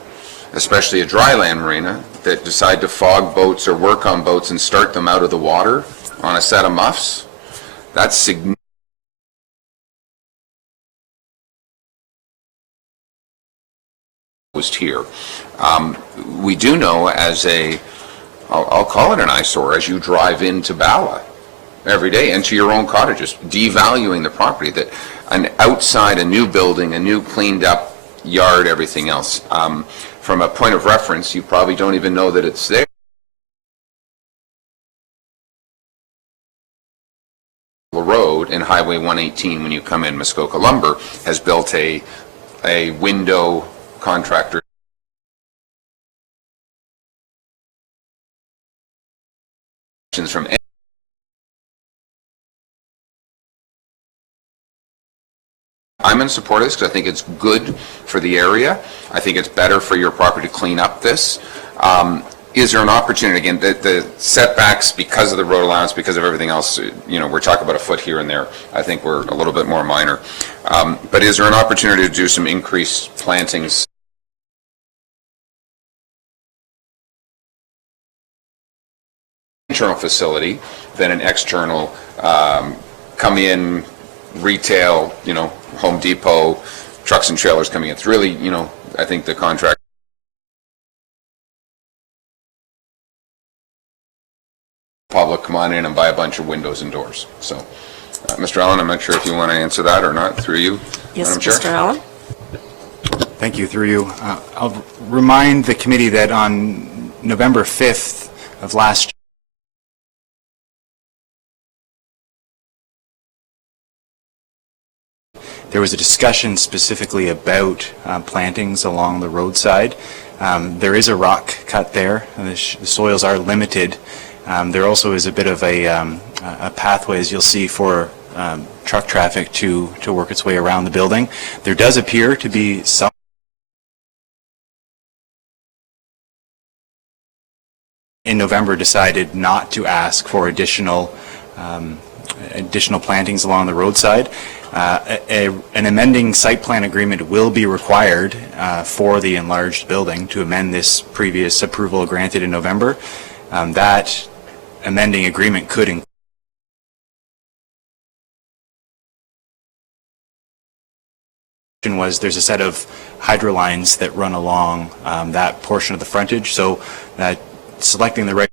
especially a dry land marina, that decide to fog boats or work on boats and start them out of the water on a set of muffs, That's significant. Here. We do know as I'll call it an eyesore, as you drive into Bala every day, into your own cottages, devaluing the property, that an outside, a new building, a new cleaned up yard, everything else. From a point of reference, you probably don't even know that it's there. Road and Highway 118, when you come in, Muskoka Lumber has built a window contractor from. I'm in support of this because I think it's good for the area. I think it's better for your property to clean up this. Is there an opportunity, again, the setbacks because of the road allowance, because of everything else, we're talking about a foot here and there. I think we're a little bit more minor. But is there an opportunity to do some increased plantings? Internal facility than an external come in retail, Home Depot, trucks and trailers coming in. It's really, I think the contract public come on in and buy a bunch of windows and doors. So, Mr. Allen, I'm not sure if you want to answer that or not, through you, Yes, Madam Chair. Mr. Allen? Thank you, through you. I'll remind the committee that on November 5th of last year, there was a discussion specifically about plantings along the roadside. There is a rock cut there, and the soils are limited. There also is a bit of a pathway, as you'll see, for truck traffic to work its way around the building. There does appear to be some in November decided not to ask for additional plantings along the roadside. An amending site plan agreement will be required for the enlarged building to amend this previous approval granted in November. That amending agreement could include was there's a set of hydro lines that run along that portion of the frontage, so selecting the right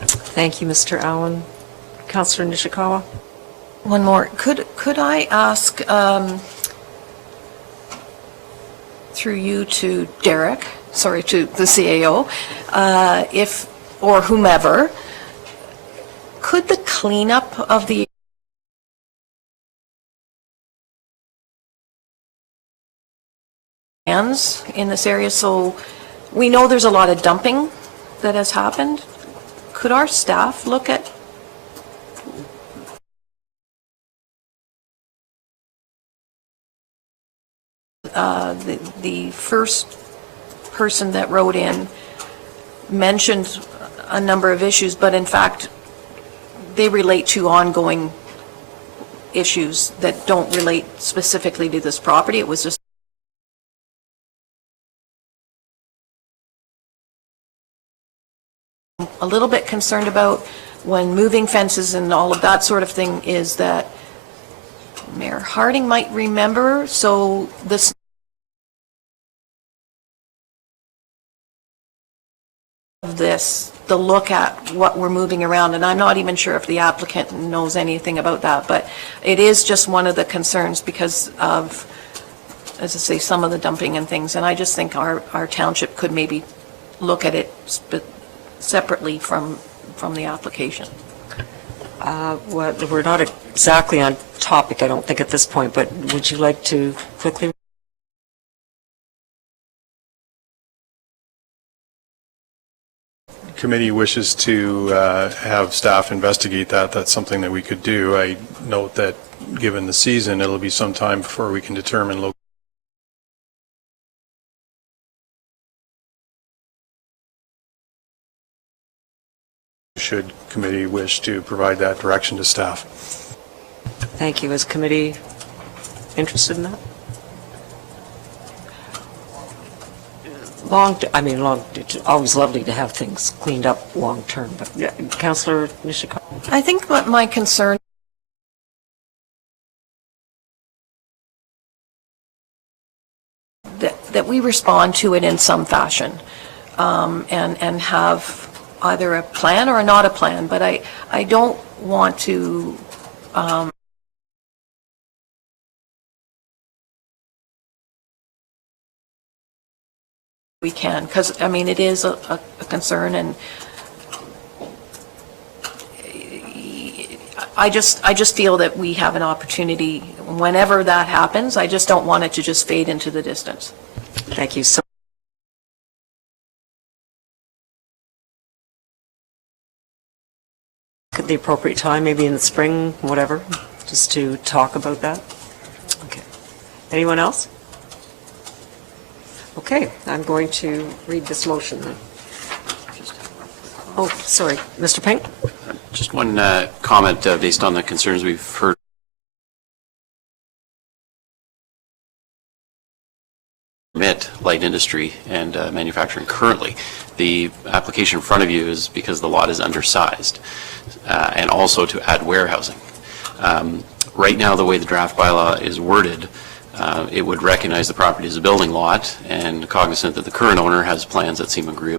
Thank you, Mr. Allen. Councillor Nishikawa? One more. Could I ask, through you to Derek, sorry, to the CAO, or whomever, could the cleanup of the lands in this area, so we know there's a lot of dumping that has happened, could our staff look at the first person that wrote in mentioned a number of issues, but in fact they relate to ongoing issues that don't relate specifically to this property. It was just a little bit concerned about when moving fences and all of that sort of thing is that Mayor Harding might remember, so this the look at what we're moving around, and I'm not even sure if the applicant knows anything about that, but it is just one of the concerns because of, as I say, some of the dumping and things, and I just think our township could maybe look at it separately from the application. Well, we're not exactly on topic, I don't think, at this point, but would you like to quickly? Committee wishes to have staff investigate that. That's something that we could do. I note that given the season, it'll be some time before we can determine location. Should committee wish to provide that direction to staff. Thank you. Is committee interested in that? it's always lovely to have things cleaned up long-term, but yeah, Councillor Nishikar? I think what my concern that we respond to it in some fashion, and have either a plan or not a plan, but I don't want to we can, because, I mean, it is a concern, and I just feel that we have an opportunity whenever that happens. I just don't want it to just fade into the distance. Thank you. So at the appropriate time, maybe in the spring, whatever, just to talk about that? Okay. Anyone else? Okay, I'm going to read this motion then. Oh, sorry, Mr. Pink? Just one comment based on the concerns we've heard. Permit light industry and manufacturing currently. The application in front of you is because the lot is undersized, and also to add warehousing. Right now, the way the draft bylaw is worded, it would recognize the property as a building lot, and cognizant that the current owner has plans that seem agreeable.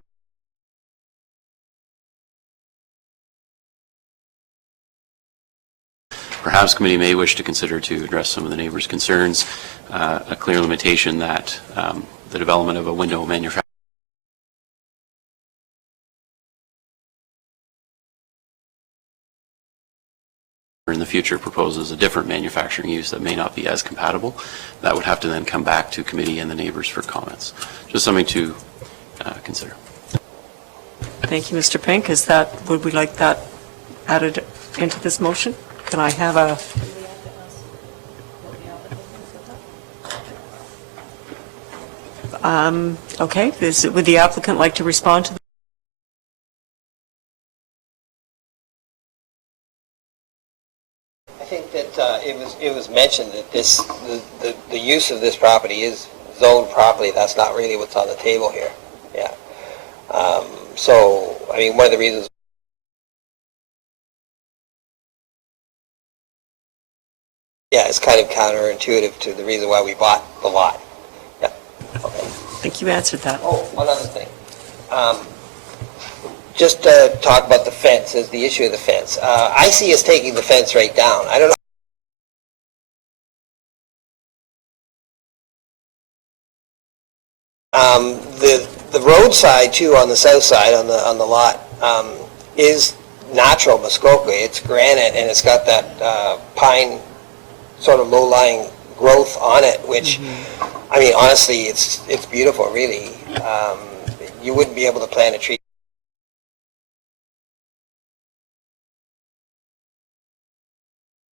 Perhaps committee may wish to consider to address some of the neighbors' concerns, a clear limitation that the development of a window manufacturing in the future proposes a different manufacturing use that may not be as compatible. That would have to then come back to committee and the neighbors for comments. Just something to consider. Thank you, Mr. Pink. Would we like that added into this motion? Can I have a... Okay, would the applicant like to respond to I think that it was mentioned that the use of this property is zoned properly. That's not really what's on the table here. Yeah. So, I mean, one of the reasons it's kind of counterintuitive to the reason why we bought the lot. Yeah. Okay. I think you answered that. Oh, one other thing. Just to talk about the fence, is the issue of the fence. I see us taking the fence right down. I don't know. The roadside too, on the south side, on the lot, is natural Muskoka. It's granite and it's got that pine sort of low-lying growth on it, which, I mean, honestly, it's beautiful, really. You wouldn't be able to plant a tree.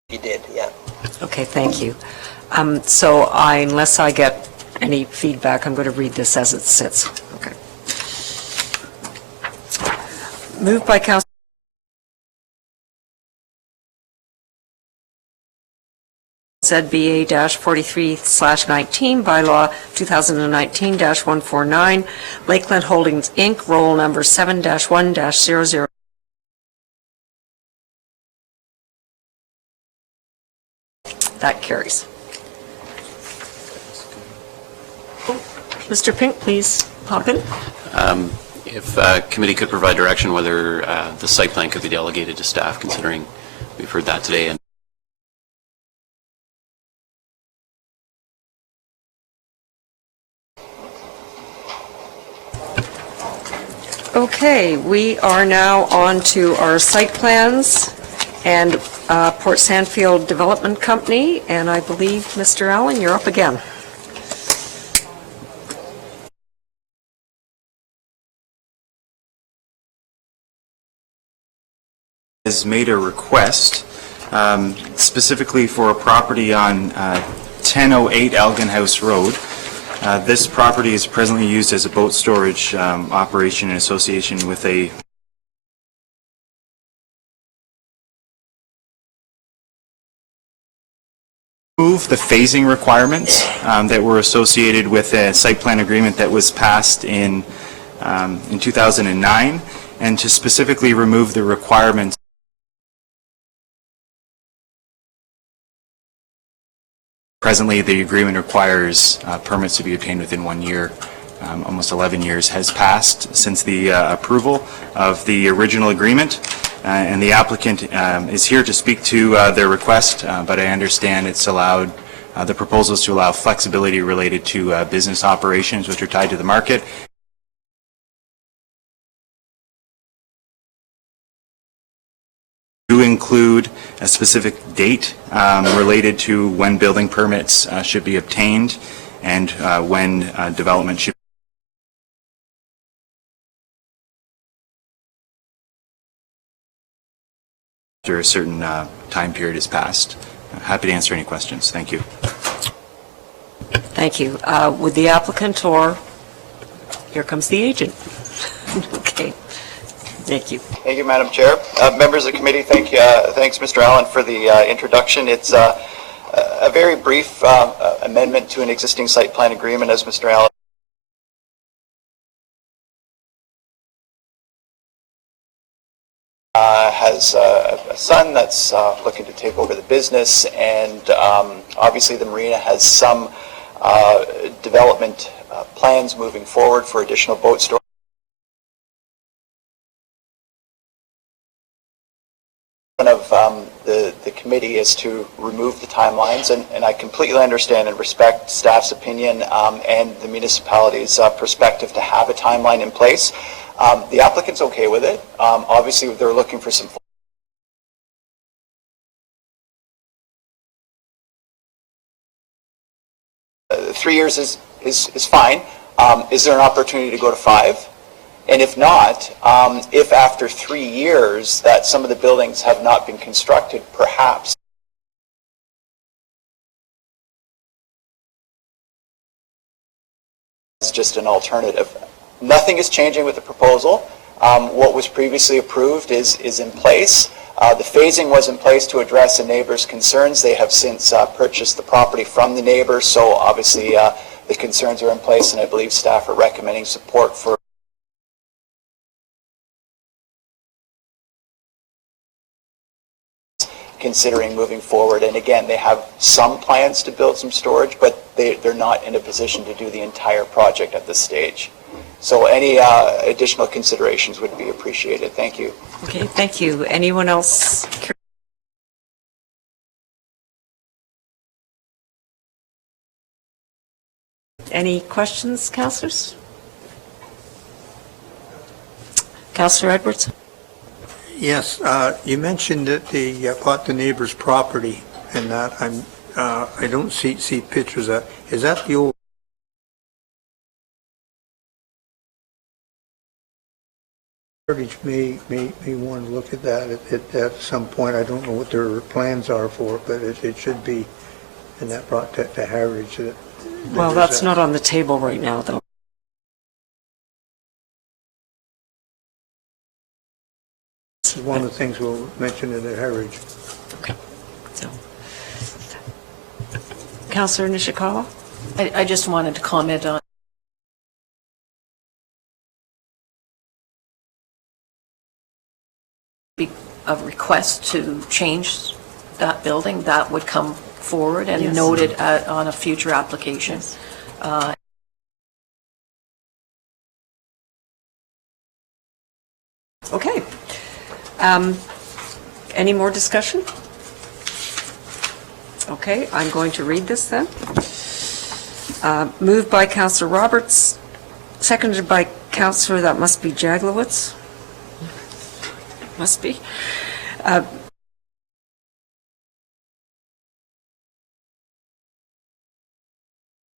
You did, yeah. Okay, thank you. So unless I get any feedback, I'm going to read this as it sits. Okay. Moved by Councillor ZBA-43/19, bylaw 2019-149, Lakeland Holdings, Inc., roll number 7-1-00. That carries. Mr. Pink, please hop in. If committee could provide direction whether the site plan could be delegated to staff, considering we've heard that today. And Okay, we are now on to our site plans and Port Sandfield Development Company, and I believe, Mr. Allen, you're up again. Has made a request specifically for a property on 1008 Elgin House Road. This property is presently used as a boat storage operation in association with a Remove the phasing requirements that were associated with a site plan agreement that was passed in 2009, and to specifically remove the requirements. Presently, the agreement requires permits to be obtained within 1 year. Almost 11 years has passed since the approval of the original agreement, and the applicant is here to speak to their request, but I understand it's allowed, the proposals to allow flexibility related to business operations which are tied to the market. Do include a specific date related to when building permits should be obtained and when development should after a certain time period is passed. Happy to answer any questions. Thank you. Thank you. Would the applicant, or here comes the agent? Okay. Thank you. Thank you, Madam Chair. Members of the committee, thanks, Mr. Allen, for the introduction. It's a very brief amendment to an existing site plan agreement, as Mr. Allen has a son that's looking to take over the business, and obviously the marina has some development plans moving forward for additional boat storage. One of the committee is to remove the timelines, and I completely understand and respect staff's opinion and the municipality's perspective to have a timeline in place. The applicant's okay with it. Obviously, they're looking for some 3 years is fine. Is there an opportunity to go to 5? And if not, if after 3 years that some of the buildings have not been constructed, perhaps it's just an alternative. Nothing is changing with the proposal. What was previously approved is in place. The phasing was in place to address a neighbor's concerns. They have since purchased the property from the neighbor, so obviously the concerns are in place, and I believe staff are recommending support for considering moving forward. And again, they have some plans to build some storage, but they're not in a position to do the entire project at this stage. So any additional considerations would be appreciated. Thank you. Okay, thank you. Anyone else? Any questions, councillors? Councillor Edwards? Yes, you mentioned that they bought the neighbor's property, and that I don't see pictures of. Is that the old? Heritage may want to look at that at some point. I don't know what their plans are for it, but it should be, and that brought to Heritage. Well, that's not on the table right now, though. This is one of the things we'll mention in the Heritage. Okay. So, Councillor Nishikawa? I just wanted to comment on a request to change that building, that would come forward and Yes. noted on a future application. Yes. Okay. Any more discussion? Okay, I'm going to read this then. Moved by Councillor Roberts, seconded by Councillor, that must be Jaglowitz. Must be.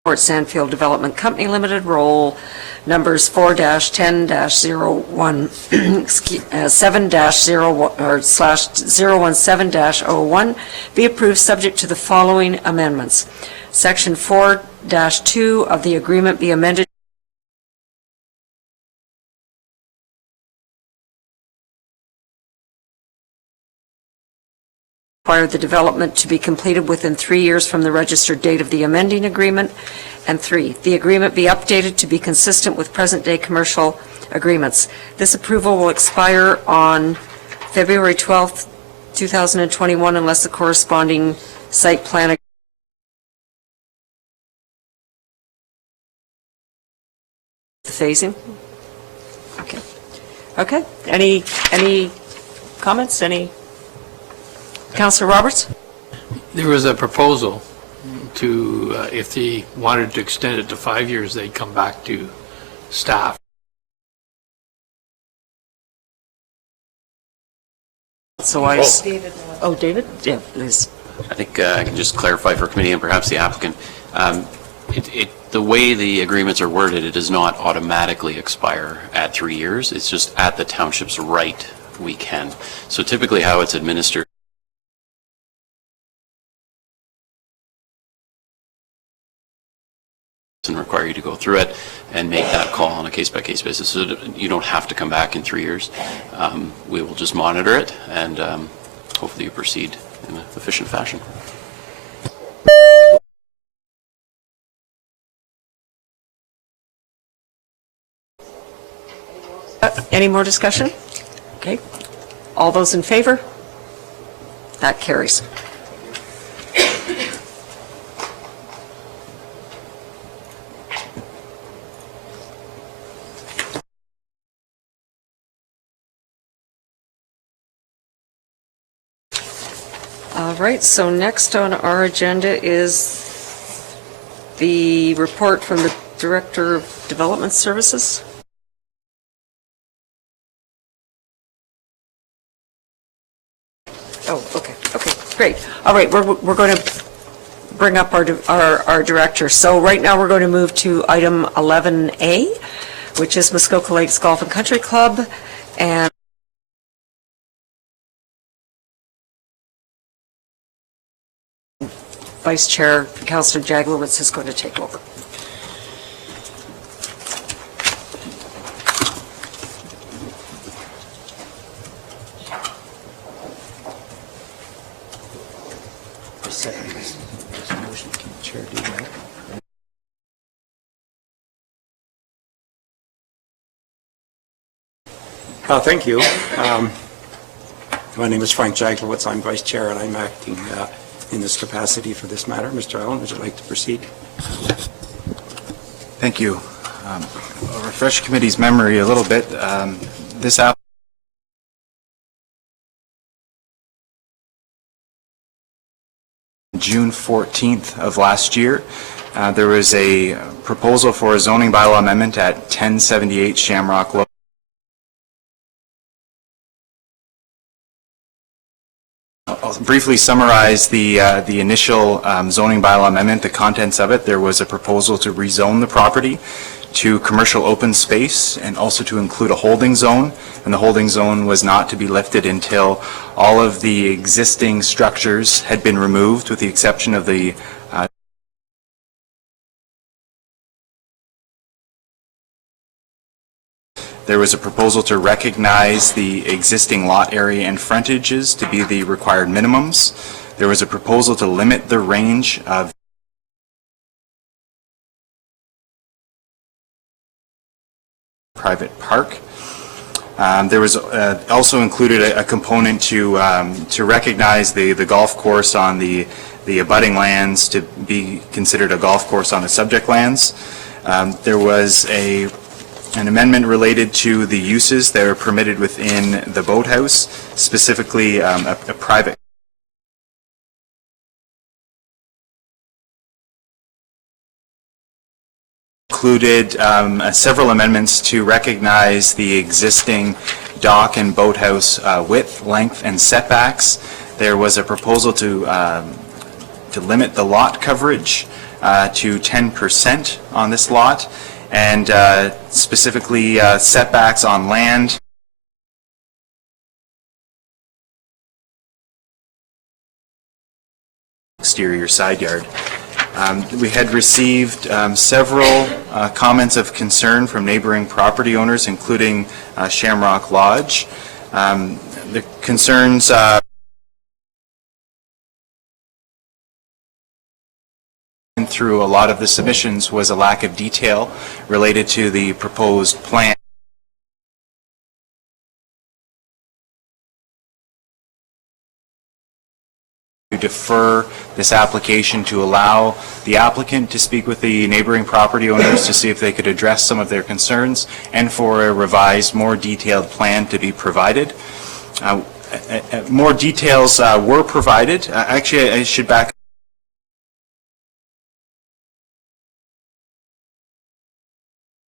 Sandfield Development Company Limited, roll numbers 4-10-01, 7-0 or /017-01, be approved subject to the following amendments. Section 4-2 of the agreement be amended require the development to be completed within 3 years from the registered date of the amending agreement. And 3, the agreement be updated to be consistent with present-day commercial agreements. This approval will expire on February 12th, 2021, unless the corresponding site plan the phasing. Okay. Okay. Any comments? Any? Councillor Roberts? There was a proposal to, if they wanted to extend it to 5 years, they'd come back to staff. So David? Yeah, please. I think I can just clarify for committee and perhaps the applicant. The way the agreements are worded, it does not automatically expire at 3 years. It's just at the township's right we can. So typically how it's administered and require you to go through it and make that call on a case-by-case basis. So you don't have to come back in 3 years. We will just monitor it and hopefully you proceed in an efficient fashion. Any more discussion? Okay. All those in favor? That carries. All right, so next on our agenda is the report from the Director of Development Services. Oh, okay, great. All right, we're going to bring up our director. So right now we're going to move to item 11A, which is Muskoka Lakes Golf and Country Club, and Vice Chair Councillor Jaglowitz is going to take over. Thank you. My name is Frank Jaglowitz. I'm Vice Chair, and I'm acting in this capacity for this matter. Mr. Allen, would you like to proceed? Thank you. I'll refresh committee's memory a little bit. This app June 14th of last year, there was a proposal for a zoning bylaw amendment at 1078 Shamrock Road. I'll briefly summarize the initial zoning bylaw amendment, the contents of it. There was a proposal to rezone the property to commercial open space and also to include a holding zone, and the holding zone was not to be lifted until all of the existing structures had been removed with the exception of the There was a proposal to recognize the existing lot area and frontages to be the required minimums. There was a proposal to limit the range of private park. There was also included a component to recognize the golf course on the abutting lands to be considered a golf course on the subject lands. There was an amendment related to the uses that are permitted within the boathouse, specifically a private included several amendments to recognize the existing dock and boathouse width, length, and setbacks. There was a proposal to limit the lot coverage to 10% on this lot, and specifically setbacks on land. Exterior side yard. We had received several comments of concern from neighboring property owners, including Shamrock Lodge. The concerns went through a lot of the submissions was a lack of detail related to the proposed plan. To defer this application to allow the applicant to speak with the neighboring property owners to see if they could address some of their concerns, and for a revised, more detailed plan to be provided. More details were provided. Actually, I should back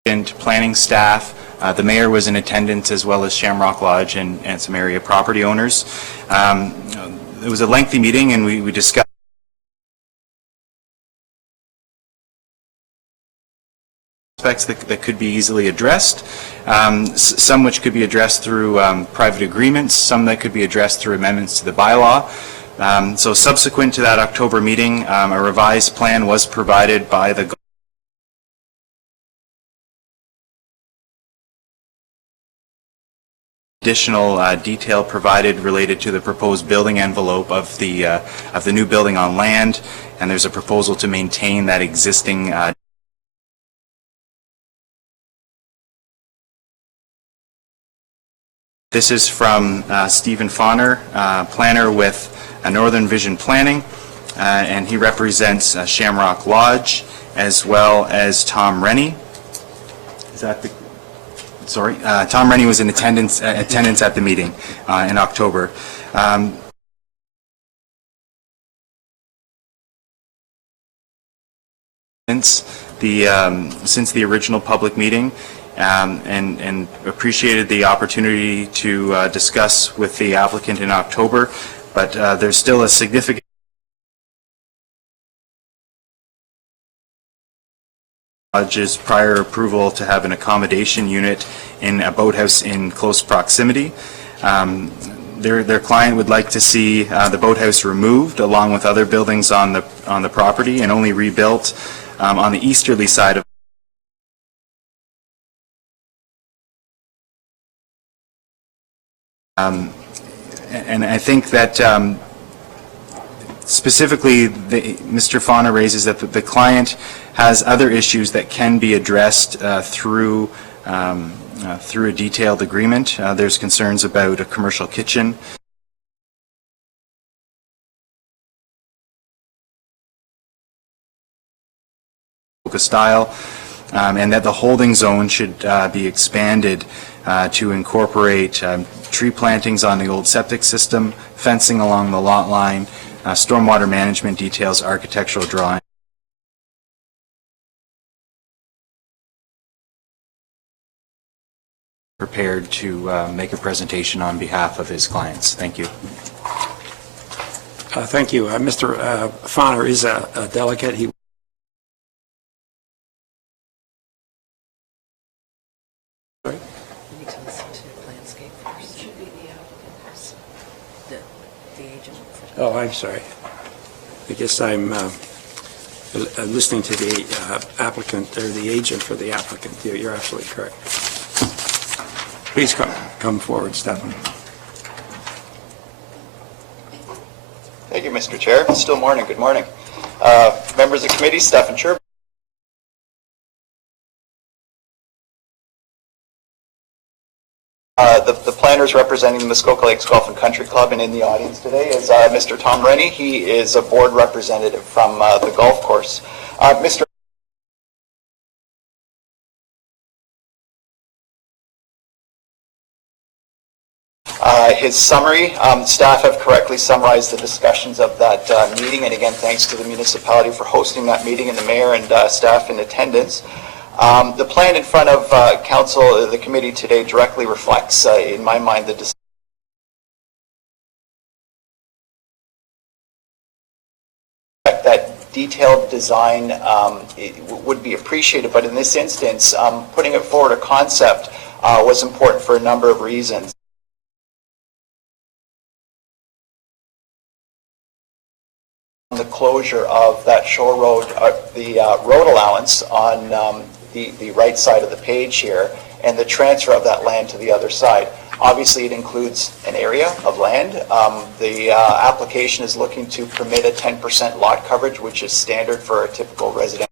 and planning staff. The mayor was in attendance, as well as Shamrock Lodge and some area property owners. It was a lengthy meeting, and we discussed aspects that could be easily addressed, some which could be addressed through private agreements, some that could be addressed through amendments to the bylaw. So subsequent to that October meeting, a revised plan was provided by the additional detail provided related to the proposed building envelope of the new building on land, and there's a proposal to maintain that existing This is from Stephen Fahner, planner with Northern Vision Planning, and he represents Shamrock Lodge, as well as Tom Rennie. Is that the... Sorry, Tom Rennie was in attendance at the meeting in October. Since the original public meeting, and appreciated the opportunity to discuss with the applicant in October, but there's still a significant Lodge's prior approval to have an accommodation unit in a boathouse in close proximity. Their client would like to see the boathouse removed along with other buildings on the property, and only rebuilt on the easterly side of and I think that specifically Mr. Fahner raises that the client has other issues that can be addressed through a detailed agreement. There's concerns about a commercial kitchen, style, and that the holding zone should be expanded to incorporate tree plantings on the old septic system, fencing along the lot line, stormwater management details, architectural drawing. Prepared to make a presentation on behalf of his clients. Thank you. Thank you. Mr. Fahner is a delegate. He We need to listen to Planscape first. Should be the applicant, the agent. Oh, I'm sorry. I guess I'm listening to the applicant, or the agent for the applicant. You're absolutely correct. Please come forward, Stefan. Thank you, Mr. Chair. It's still morning. Good morning. Members of the committee, Stefan Szczerbak. The planners representing the Muskoka Lakes Golf and Country Club, and in the audience today is Mr. Tom Rennie. He is a board representative from the golf course. Mr. His summary, staff have correctly summarized the discussions of that meeting, and again, thanks to the municipality for hosting that meeting and the mayor and staff in attendance. The plan in front of council, the committee today, directly reflects, in my mind, the that detailed design would be appreciated, but in this instance, putting it forward a concept was important for a number of reasons. The closure of that shore road, the road allowance on the right side of the page here, and the transfer of that land to the other side. Obviously, it includes an area of land. The application is looking to permit a 10% lot coverage, which is standard for a typical residential.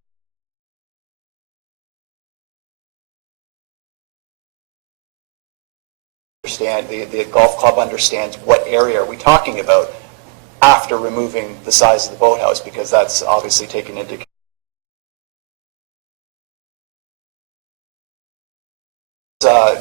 The golf club understands what area are we talking about after removing the size of the boathouse, because that's obviously taken into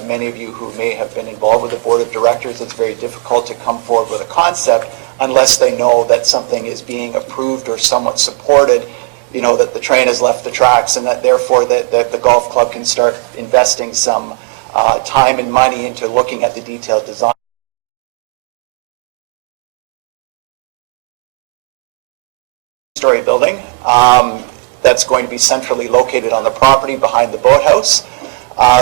many of you who may have been involved with the board of directors, it's very difficult to come forward with a concept unless they know that something is being approved or somewhat supported, you know, that the train has left the tracks, and that therefore that the golf club can start investing some time and money into looking at the detailed design. Story building that's going to be centrally located on the property behind the boathouse.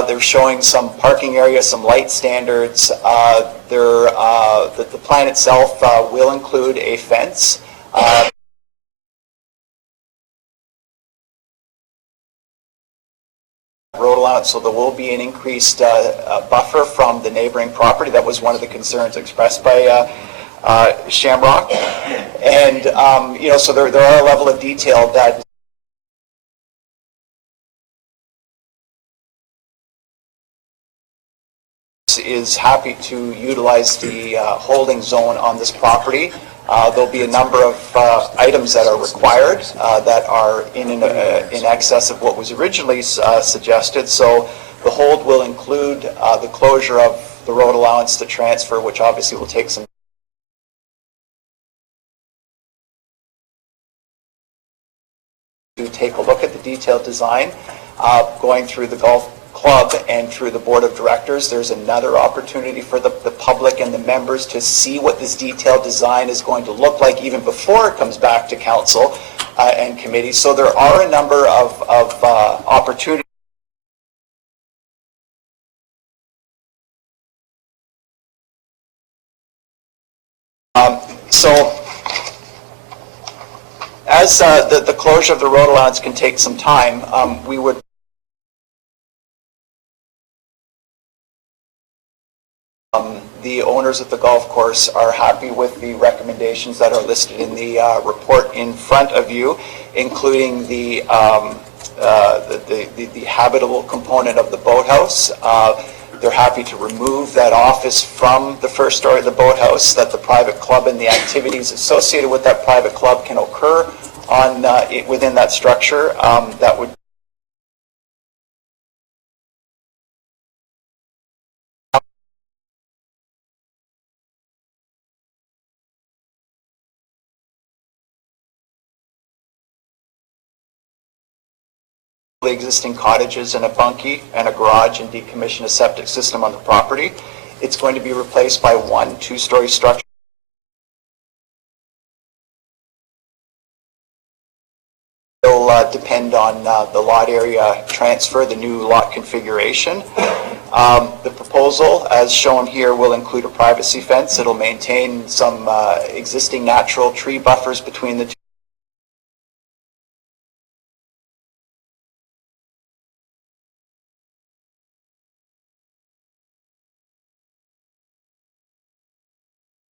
They're showing some parking areas, some light standards. The plan itself will include a fence. Road allowance, so there will be an increased buffer from the neighboring property. That was one of the concerns expressed by Shamrock. And, you know, so there are a level of detail that is happy to utilize the holding zone on this property. There'll be a number of items that are required that are in excess of what was originally suggested. So the hold will include the closure of the road allowance to transfer, which obviously will take some to take a look at the detailed design. Going through the golf club and through the board of directors, there's another opportunity for the public and the members to see what this detailed design is going to look like even before it comes back to council and committee. So there are a number of opportunities. So as the closure of the road allowance can take some time, we would the owners of the golf course are happy with the recommendations that are listed in the report in front of you, including the habitable component of the boathouse. They're happy to remove that office from the first story of the boathouse, that the private club and the activities associated with that private club can occur on within that structure. That would existing cottages and a bunkie and a garage, and decommission a septic system on the property. It's going to be replaced by one 2-story structure. Will depend on the lot area transfer, the new lot configuration. The proposal, as shown here, will include a privacy fence. It'll maintain some existing natural tree buffers between the two.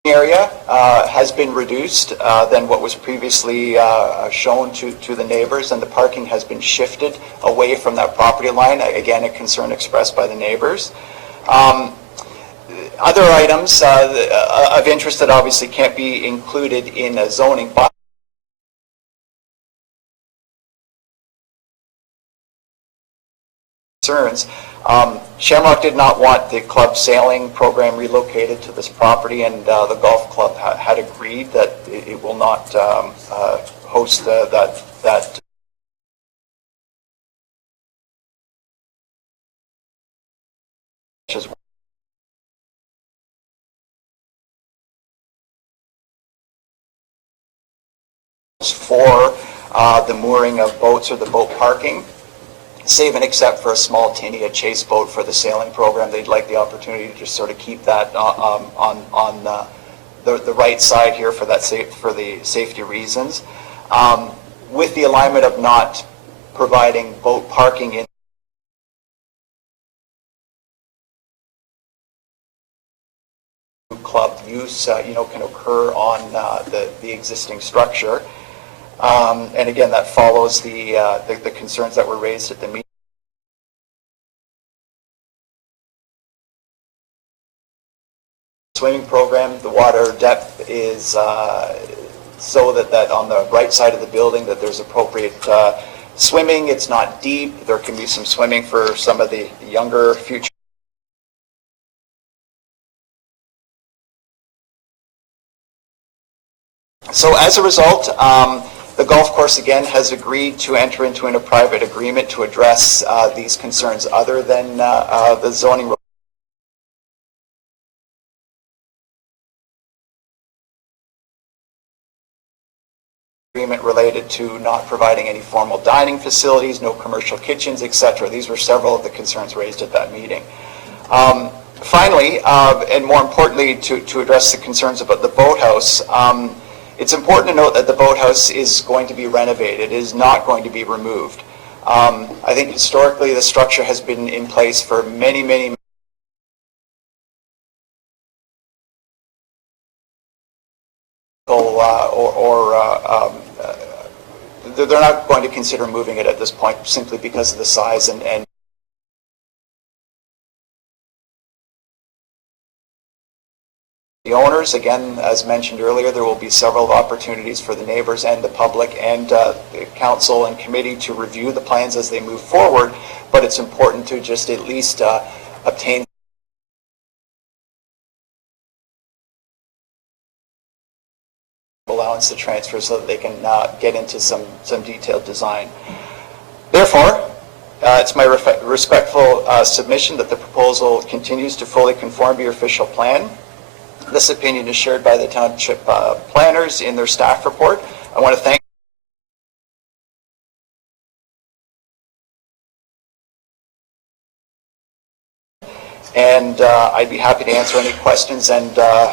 Area has been reduced than what was previously shown to the neighbors, and the parking has been shifted away from that property line. Again, a concern expressed by the neighbors. Other items of interest that obviously can't be included in a zoning bylaw. Concerns. Shamrock did not want the club sailing program relocated to this property, and the golf club had agreed that it will not host that for the mooring of boats or the boat parking. Save and except for a small tinny, a chase boat for the sailing program. They'd like the opportunity to just sort of keep that on the right side here for that for the safety reasons. With the alignment of not providing boat parking in club use, can occur on the existing structure. And again, that follows the concerns that were raised at the meeting. Swimming program, the water depth is so that on the right side of the building that there's appropriate swimming. It's not deep. There can be some swimming for some of the younger future. So as a result, the golf course again has agreed to enter into a private agreement to address these concerns other than the zoning. Agreement related to not providing any formal dining facilities, no commercial kitchens, etc. These were several of the concerns raised at that meeting. Finally, and more importantly, to address the concerns about the boathouse, it's important to note that the boathouse is going to be renovated. It is not going to be removed. I think historically the structure has been in place for many they're not going to consider moving it at this point simply because of the size and the owners. Again, as mentioned earlier, there will be several opportunities for the neighbors and the public and the council and committee to review the plans as they move forward, but it's important to just at least obtain allowance to transfer so that they can get into some detailed design. Therefore, it's my respectful submission that the proposal continues to fully conform to your official plan. This opinion is shared by the township planners in their staff report. I want to thank and I'd be happy to answer any questions, and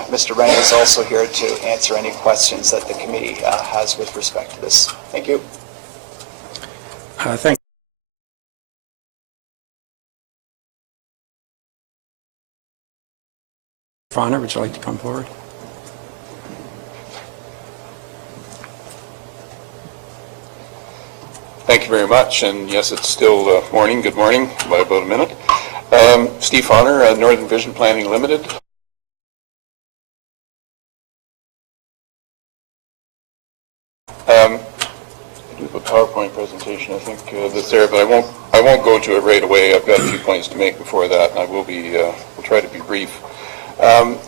Mr. Wren is also here to answer any questions that the committee has with respect to this. Thank you. Thank you. Fahner, would you like to come forward? Thank you very much, and yes, it's still morning. Good morning, by about a minute. Steve Fahner, Northern Vision Planning Limited. I do have a PowerPoint presentation, I think, that's there, but I won't go to it right away. I've got a few points to make before that, and I will try to be brief.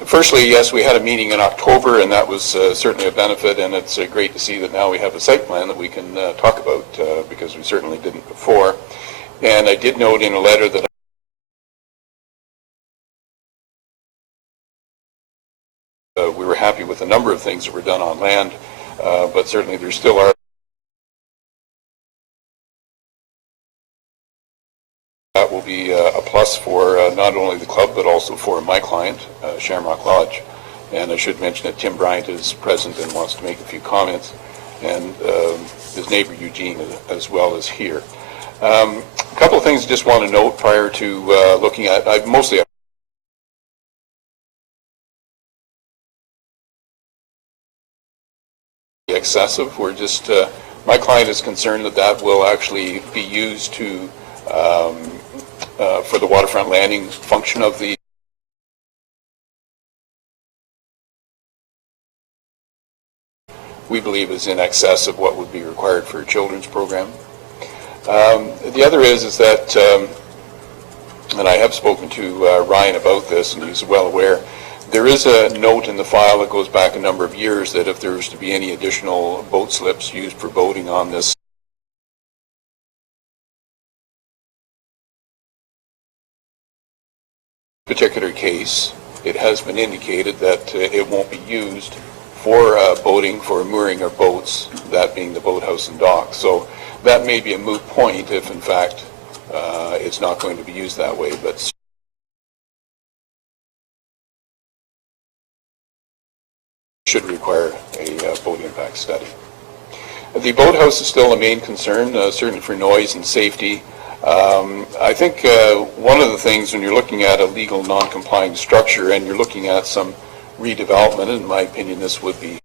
Firstly, yes, we had a meeting in October, and that was certainly a benefit, and it's great to see that now we have a site plan that we can talk about, because we certainly didn't before. And I did note in a letter that we were happy with a number of things that were done on land, but certainly there still are. That will be a plus for not only the club, but also for my client, Shamrock Lodge. And I should mention that Tim Bryant is present and wants to make a few comments, and his neighbor Eugene as well is here. A couple of things I just want to note prior to looking at, mostly excessive. We're just, my client is concerned that that will actually be used to for the waterfront landing function of the we believe is in excess of what would be required for a children's program. The other is that, and I have spoken to Ryan about this, and he's well aware, there is a note in the file that goes back a number of years that if there was to be any additional boat slips used for boating on this particular case, it has been indicated that it won't be used for boating, for mooring of boats, that being the boathouse and dock. So that may be a moot point if in fact it's not going to be used that way, but should require a boat impact study. The boathouse is still a main concern, certainly for noise and safety. I think one of the things when you're looking at a legal non-complying structure and you're looking at some redevelopment. In my opinion, this would be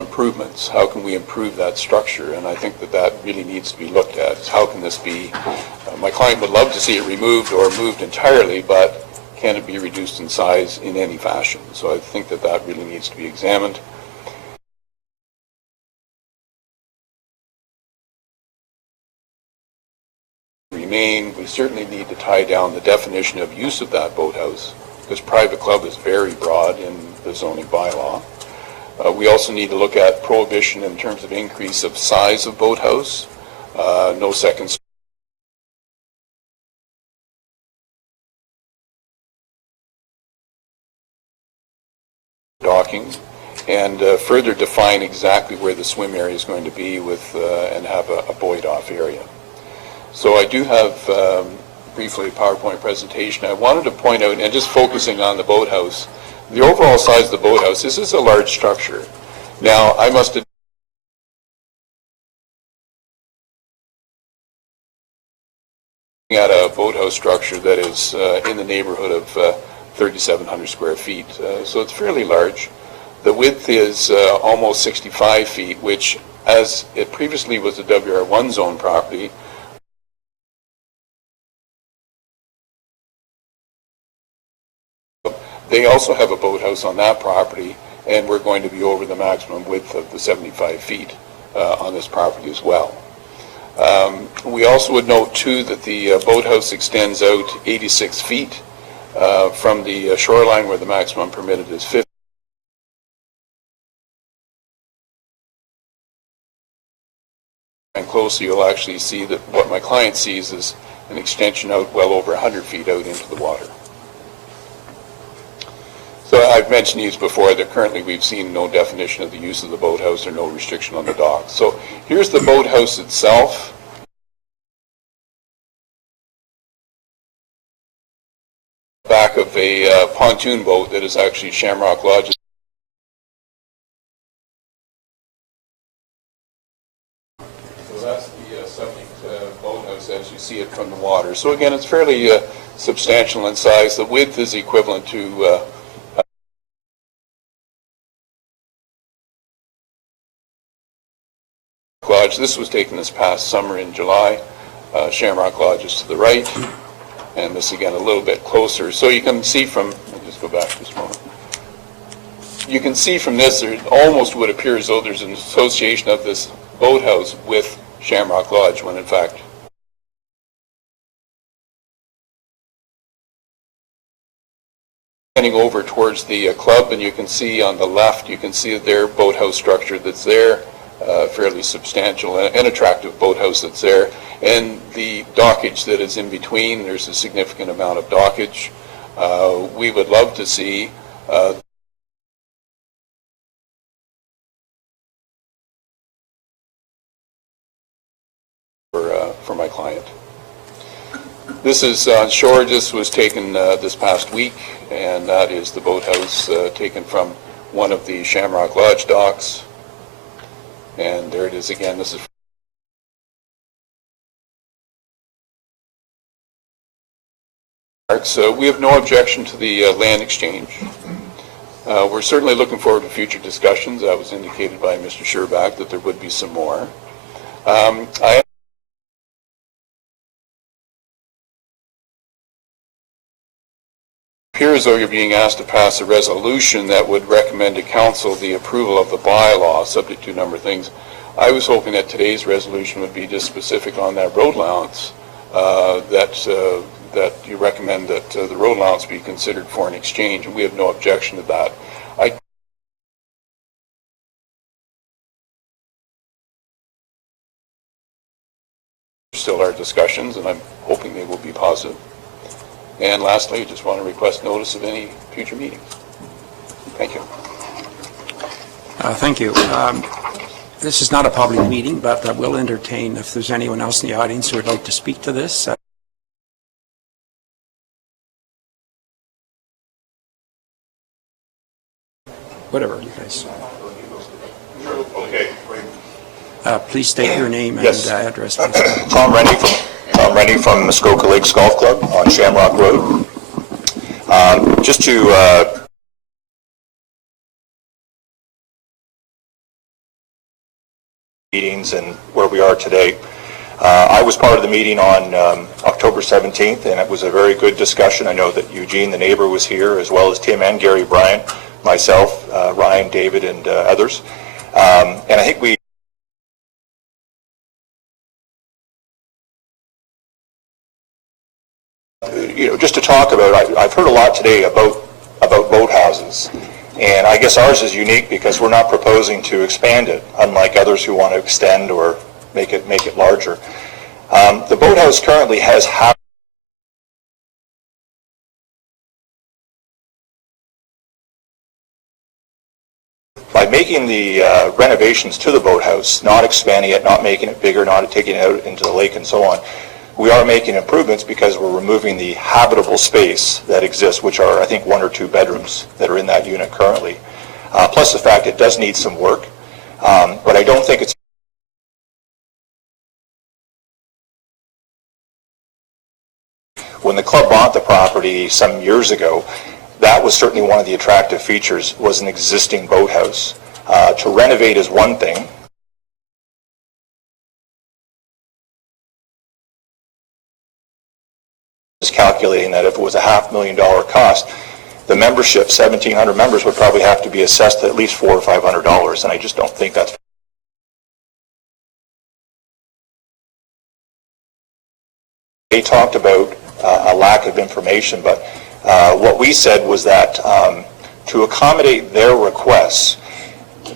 improvements. How can we improve that structure? And I think that that really needs to be looked at. How can this be, my client would love to see it removed or moved entirely, but can it be reduced in size in any fashion? So I think that that really needs to be examined. We certainly need to tie down the definition of use of that boathouse, because private club is very broad in the zoning bylaw. We also need to look at prohibition in terms of increase of size of boathouse, no second docking, and further define exactly where the swim area is going to be with and have a buoyed off area. So I do have briefly a PowerPoint presentation. I wanted to point out, and just focusing on the boathouse, the overall size of the boathouse, this is a large structure. Now, I must admit, at a boathouse structure that is in the neighborhood of 3,700 square feet, so it's fairly large. The width is almost 65 feet, which, as it previously was a WR1 zone property, they also have a boathouse on that property, and we're going to be over the maximum width of the 75 feet on this property as well. We also would note, too, that the boathouse extends out 86 feet from the shoreline, where the maximum permitted is 50. And closely, you'll actually see that what my client sees is an extension out well over 100 feet out into the water. So I've mentioned these before, that currently we've seen no definition of the use of the boathouse or no restriction on the dock. So here's the boathouse itself. Back of a pontoon boat that is actually Shamrock Lodge. So that's the subject boathouse as you see it from the water. So again, it's fairly substantial in size. The width is equivalent to Lodge. This was taken this past summer in July. Shamrock Lodge is to the right, and this again a little bit closer. So you can see from, I'll just go back just a moment. You can see from this, it almost would appear as though there's an association of this boathouse with Shamrock Lodge, when in fact heading over towards the club, and you can see on the left, you can see their boathouse structure that's there. Fairly substantial and attractive boathouse that's there, and the dockage that is in between. There's a significant amount of dockage. We would love to see for my client. This is on shore. This was taken this past week, and that is the boathouse taken from one of the Shamrock Lodge docks. And there it is again. This is so we have no objection to the land exchange. We're certainly looking forward to future discussions. That was indicated by Mr. Szczerbak that there would be some more. I appear as though you're being asked to pass a resolution that would recommend to council the approval of the bylaw, subject to a number of things. I was hoping that today's resolution would be just specific on that road allowance, that you recommend that the road allowance be considered for an exchange, and we have no objection to that. Still are discussions, and I'm hoping they will be positive. And lastly, I just want to request notice of any future meetings. Thank you. Thank you. This is not a public meeting, but I will entertain if there's anyone else in the audience who would like to speak to this. Whatever you guys. Okay. Please state your name and address. Please. Tom Rennie, Tom Rennie from Muskoka Lakes Golf Club on Shamrock Road. Just to meetings and where we are today. I was part of the meeting on October 17th, and it was a very good discussion. I know that Eugene, the neighbor, was here, as well as Tim and Gary Bryant, myself, Ryan, David, and others. And I think we just to talk about, I've heard a lot today about boathouses, and I guess ours is unique because we're not proposing to expand it, unlike others who want to extend or make it larger. The boathouse currently has by making the renovations to the boathouse, not expanding it, not making it bigger, not taking it out into the lake and so on, we are making improvements because we're removing the habitable space that exists, which are, I think, 1 or 2 bedrooms that are in that unit currently. Plus the fact it does need some work, but I don't think it's when the club bought the property some years ago, that was certainly one of the attractive features, was an existing boathouse. To renovate is one thing. Is calculating that if it was a $500,000 cost, the membership, 1,700 members, would probably have to be assessed at least $400 or $500, and I just don't think that's. They talked about a lack of information, but what we said was that to accommodate their requests,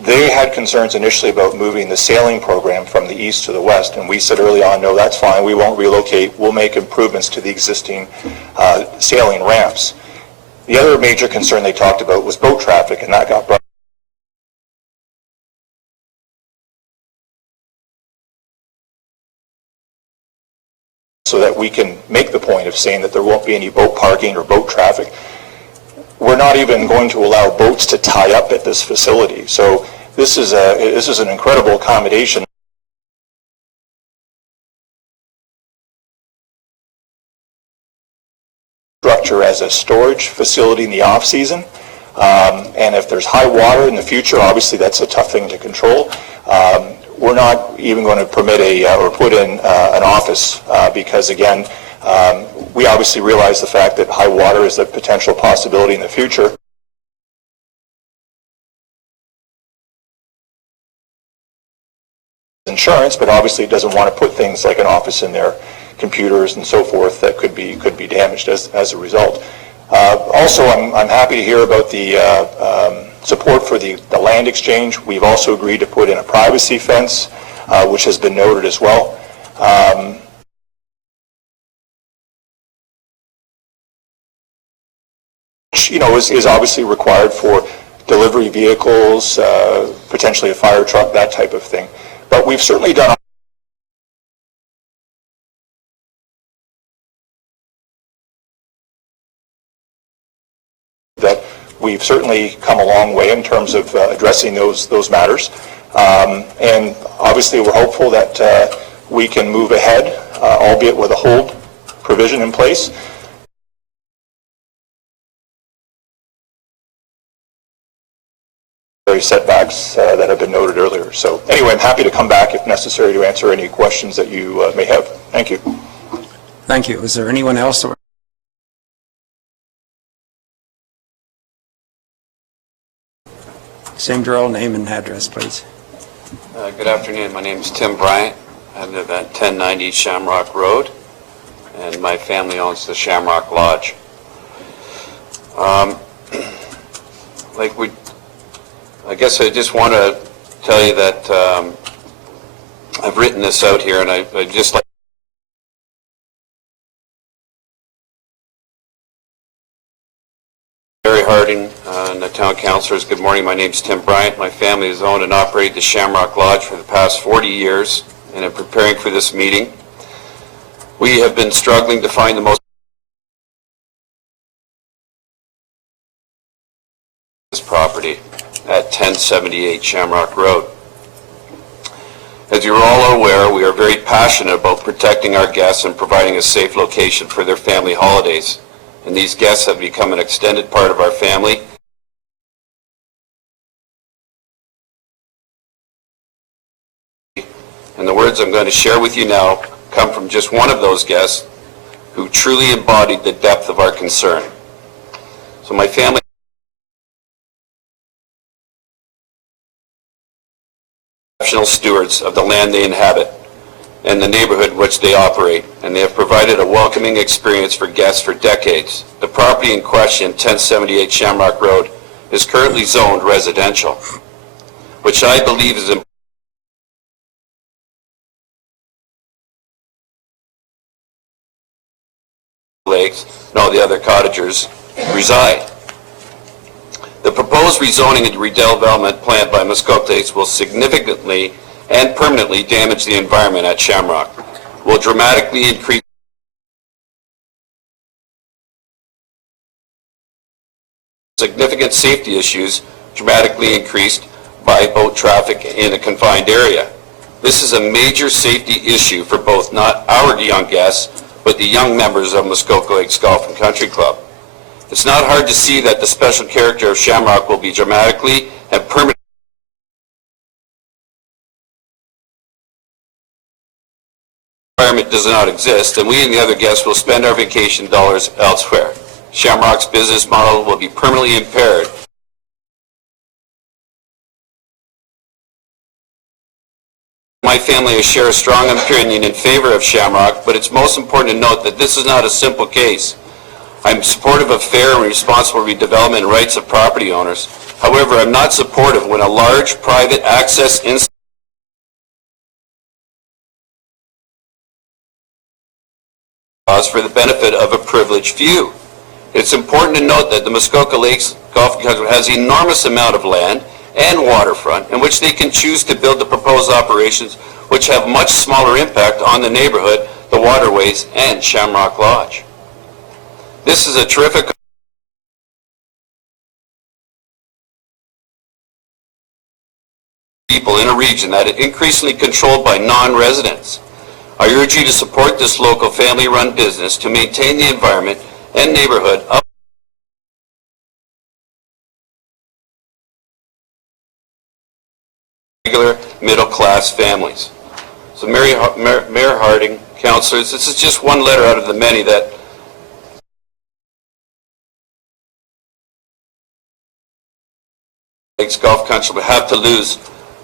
they had concerns initially about moving the sailing program from the east to the west, and we said early on, no, that's fine, we won't relocate, we'll make improvements to the existing sailing ramps. The other major concern they talked about was boat traffic, and that got brought so that we can make the point of saying that there won't be any boat parking or boat traffic. We're not even going to allow boats to tie up at this facility. So this is an incredible accommodation. Structure as a storage facility in the off season, and if there's high water in the future, obviously that's a tough thing to control. We're not even going to permit or put in an office because, again, we obviously realize the fact that high water is a potential possibility in the future. Insurance, but obviously it doesn't want to put things like an office in there, computers and so forth that could be damaged as a result. Also, I'm happy to hear about the support for the land exchange. We've also agreed to put in a privacy fence, which has been noted as well. Which, is obviously required for delivery vehicles, potentially a fire truck, that type of thing. But we've certainly done that. We've certainly come a long way in terms of addressing those matters. And obviously we're hopeful that we can move ahead, albeit with a hold provision in place. Setbacks that have been noted earlier. So anyway, I'm happy to come back if necessary to answer any questions that you may have. Thank you. Thank you. Is there anyone else? Same drill, name and address, please. Good afternoon. My name is Tim Bryant. I live at 1090 Shamrock Road, and my family owns the Shamrock Lodge. I guess I just want to tell you that I've written this out here, and I just like Barry Harding and the town councilors. Good morning. My name is Tim Bryant. My family has owned and operated the Shamrock Lodge for the past 40 years, and in preparing for this meeting, we have been struggling to find the most property at 1078 Shamrock Road. As you're all aware, we are very passionate about protecting our guests and providing a safe location for their family holidays. And these guests have become an extended part of our family. And the words I'm going to share with you now come from just one of those guests who truly embodied the depth of our concern. So my family exceptional stewards of the land they inhabit and the neighborhood in which they operate, and they have provided a welcoming experience for guests for decades. The property in question, 1078 Shamrock Road, is currently zoned residential, which I believe is important. Lakes and all the other cottagers reside. The proposed rezoning and redevelopment planned by Muskoka Lakes will significantly and permanently damage the environment at Shamrock, will dramatically increase significant safety issues, dramatically increased by boat traffic in a confined area. This is a major safety issue for both not our young guests, but the young members of Muskoka Lakes Golf and Country Club. It's not hard to see that the special character of Shamrock will be dramatically and permanently environment does not exist, and we and the other guests will spend our vacation dollars elsewhere. Shamrock's business model will be permanently impaired. My family share a strong opinion in favor of Shamrock, but it's most important to note that this is not a simple case. I'm supportive of fair and responsible redevelopment and rights of property owners. However, I'm not supportive when a large private access for the benefit of a privileged few. It's important to note that the Muskoka Lakes Golf and Country has an enormous amount of land and waterfront in which they can choose to build the proposed operations, which have much smaller impact on the neighborhood, the waterways, and Shamrock Lodge. This is a terrific people in a region that is increasingly controlled by non-residents. I urge you to support this local family-run business to maintain the environment and neighborhood of regular middle-class families. So Mayor Harding, councillors, this is just one letter out of the many that Lakes Golf Country would have to lose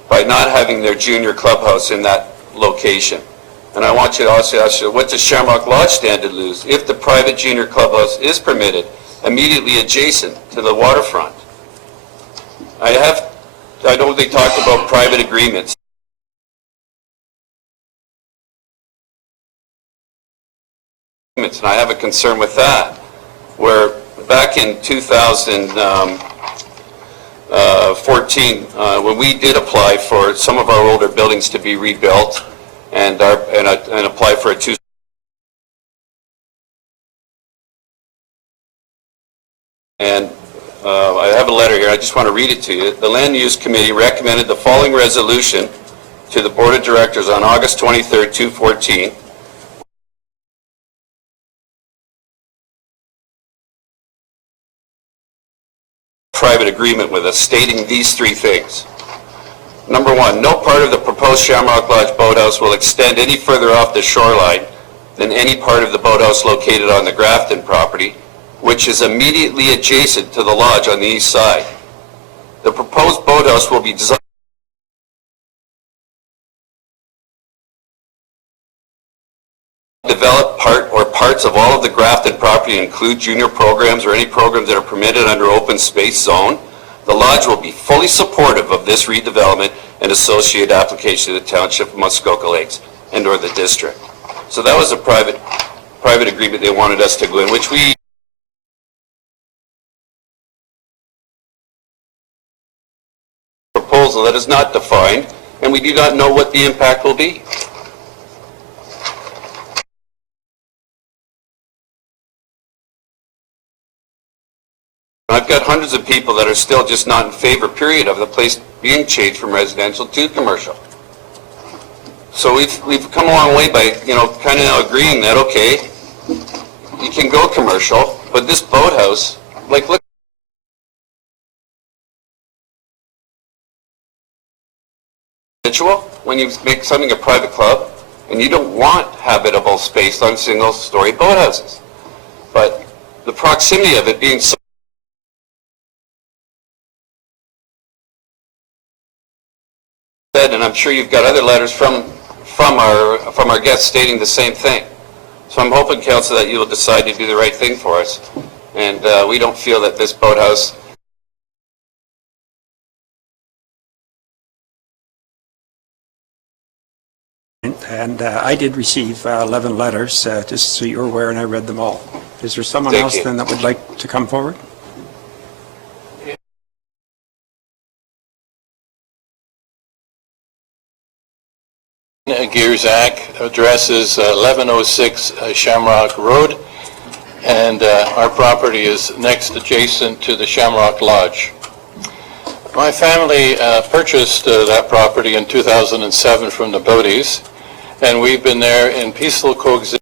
by not having their junior clubhouse in that location. And I want you to also ask you, what does Shamrock Lodge stand to lose if the private junior clubhouse is permitted immediately adjacent to the waterfront? I know they talked about private agreements. And I have a concern with that, where back in 2014, when we did apply for some of our older buildings to be rebuilt and apply for a I have a letter here, I just want to read it to you. The Land Use Committee recommended the following resolution to the Board of Directors on August 23rd, 2014. Private agreement with us stating these three things. Number one, no part of the proposed Shamrock Lodge boathouse will extend any further off the shoreline than any part of the boathouse located on the Grafton property, which is immediately adjacent to the lodge on the east side. The proposed boathouse will be designed to develop part or parts of all of the Grafton property, include junior programs or any programs that are permitted under open space zone. The lodge will be fully supportive of this redevelopment and associated application to the Township of Muskoka Lakes and or the district. So that was a private agreement they wanted us to go in, which we proposal that is not defined, and we do not know what the impact will be. I've got hundreds of people that are still just not in favor, period, of the place being changed from residential to commercial. So we've come a long way by, kind of now agreeing that, okay, you can go commercial, but this boathouse, like, look, when you make something a private club, and you don't want habitable space on single-story boathouses. But the proximity of it being so, and I'm sure you've got other letters from our guests stating the same thing. So I'm hoping, Council, that you will decide to do the right thing for us, and we don't feel that this boathouse. And I did receive 11 letters, just so you're aware, and I read them all. Is there someone Thank else you. then that would like to come forward? Gierzak, address is 1106 Shamrock Road, and our property is next adjacent to the Shamrock Lodge. My family purchased that property in 2007 from the Bodies, and we've been there in peaceful coexistence.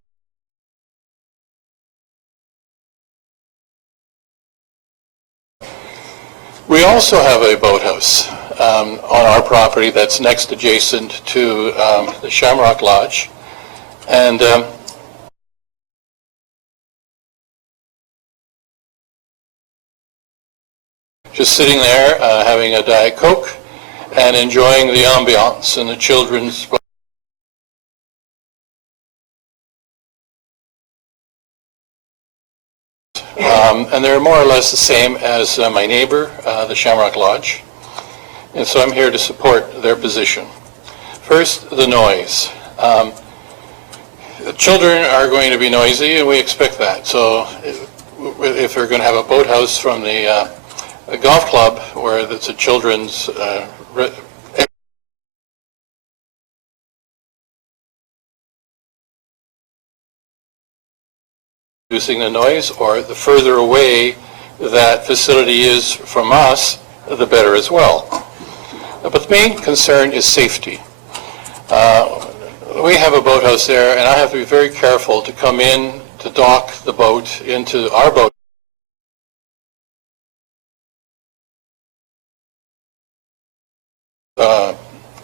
We also have a boathouse on our property that's next adjacent to the Shamrock Lodge, and just sitting there having a Diet Coke and enjoying the ambiance and the children's. And they're more or less the same as my neighbor, the Shamrock Lodge. And so I'm here to support their position. First, the noise. The children are going to be noisy, and we expect that. So if they're going to have a boathouse from the golf club where it's a children's reducing the noise, or the further away that facility is from us, the better as well. But the main concern is safety. We have a boathouse there, and I have to be very careful to come in to dock the boat into our boat.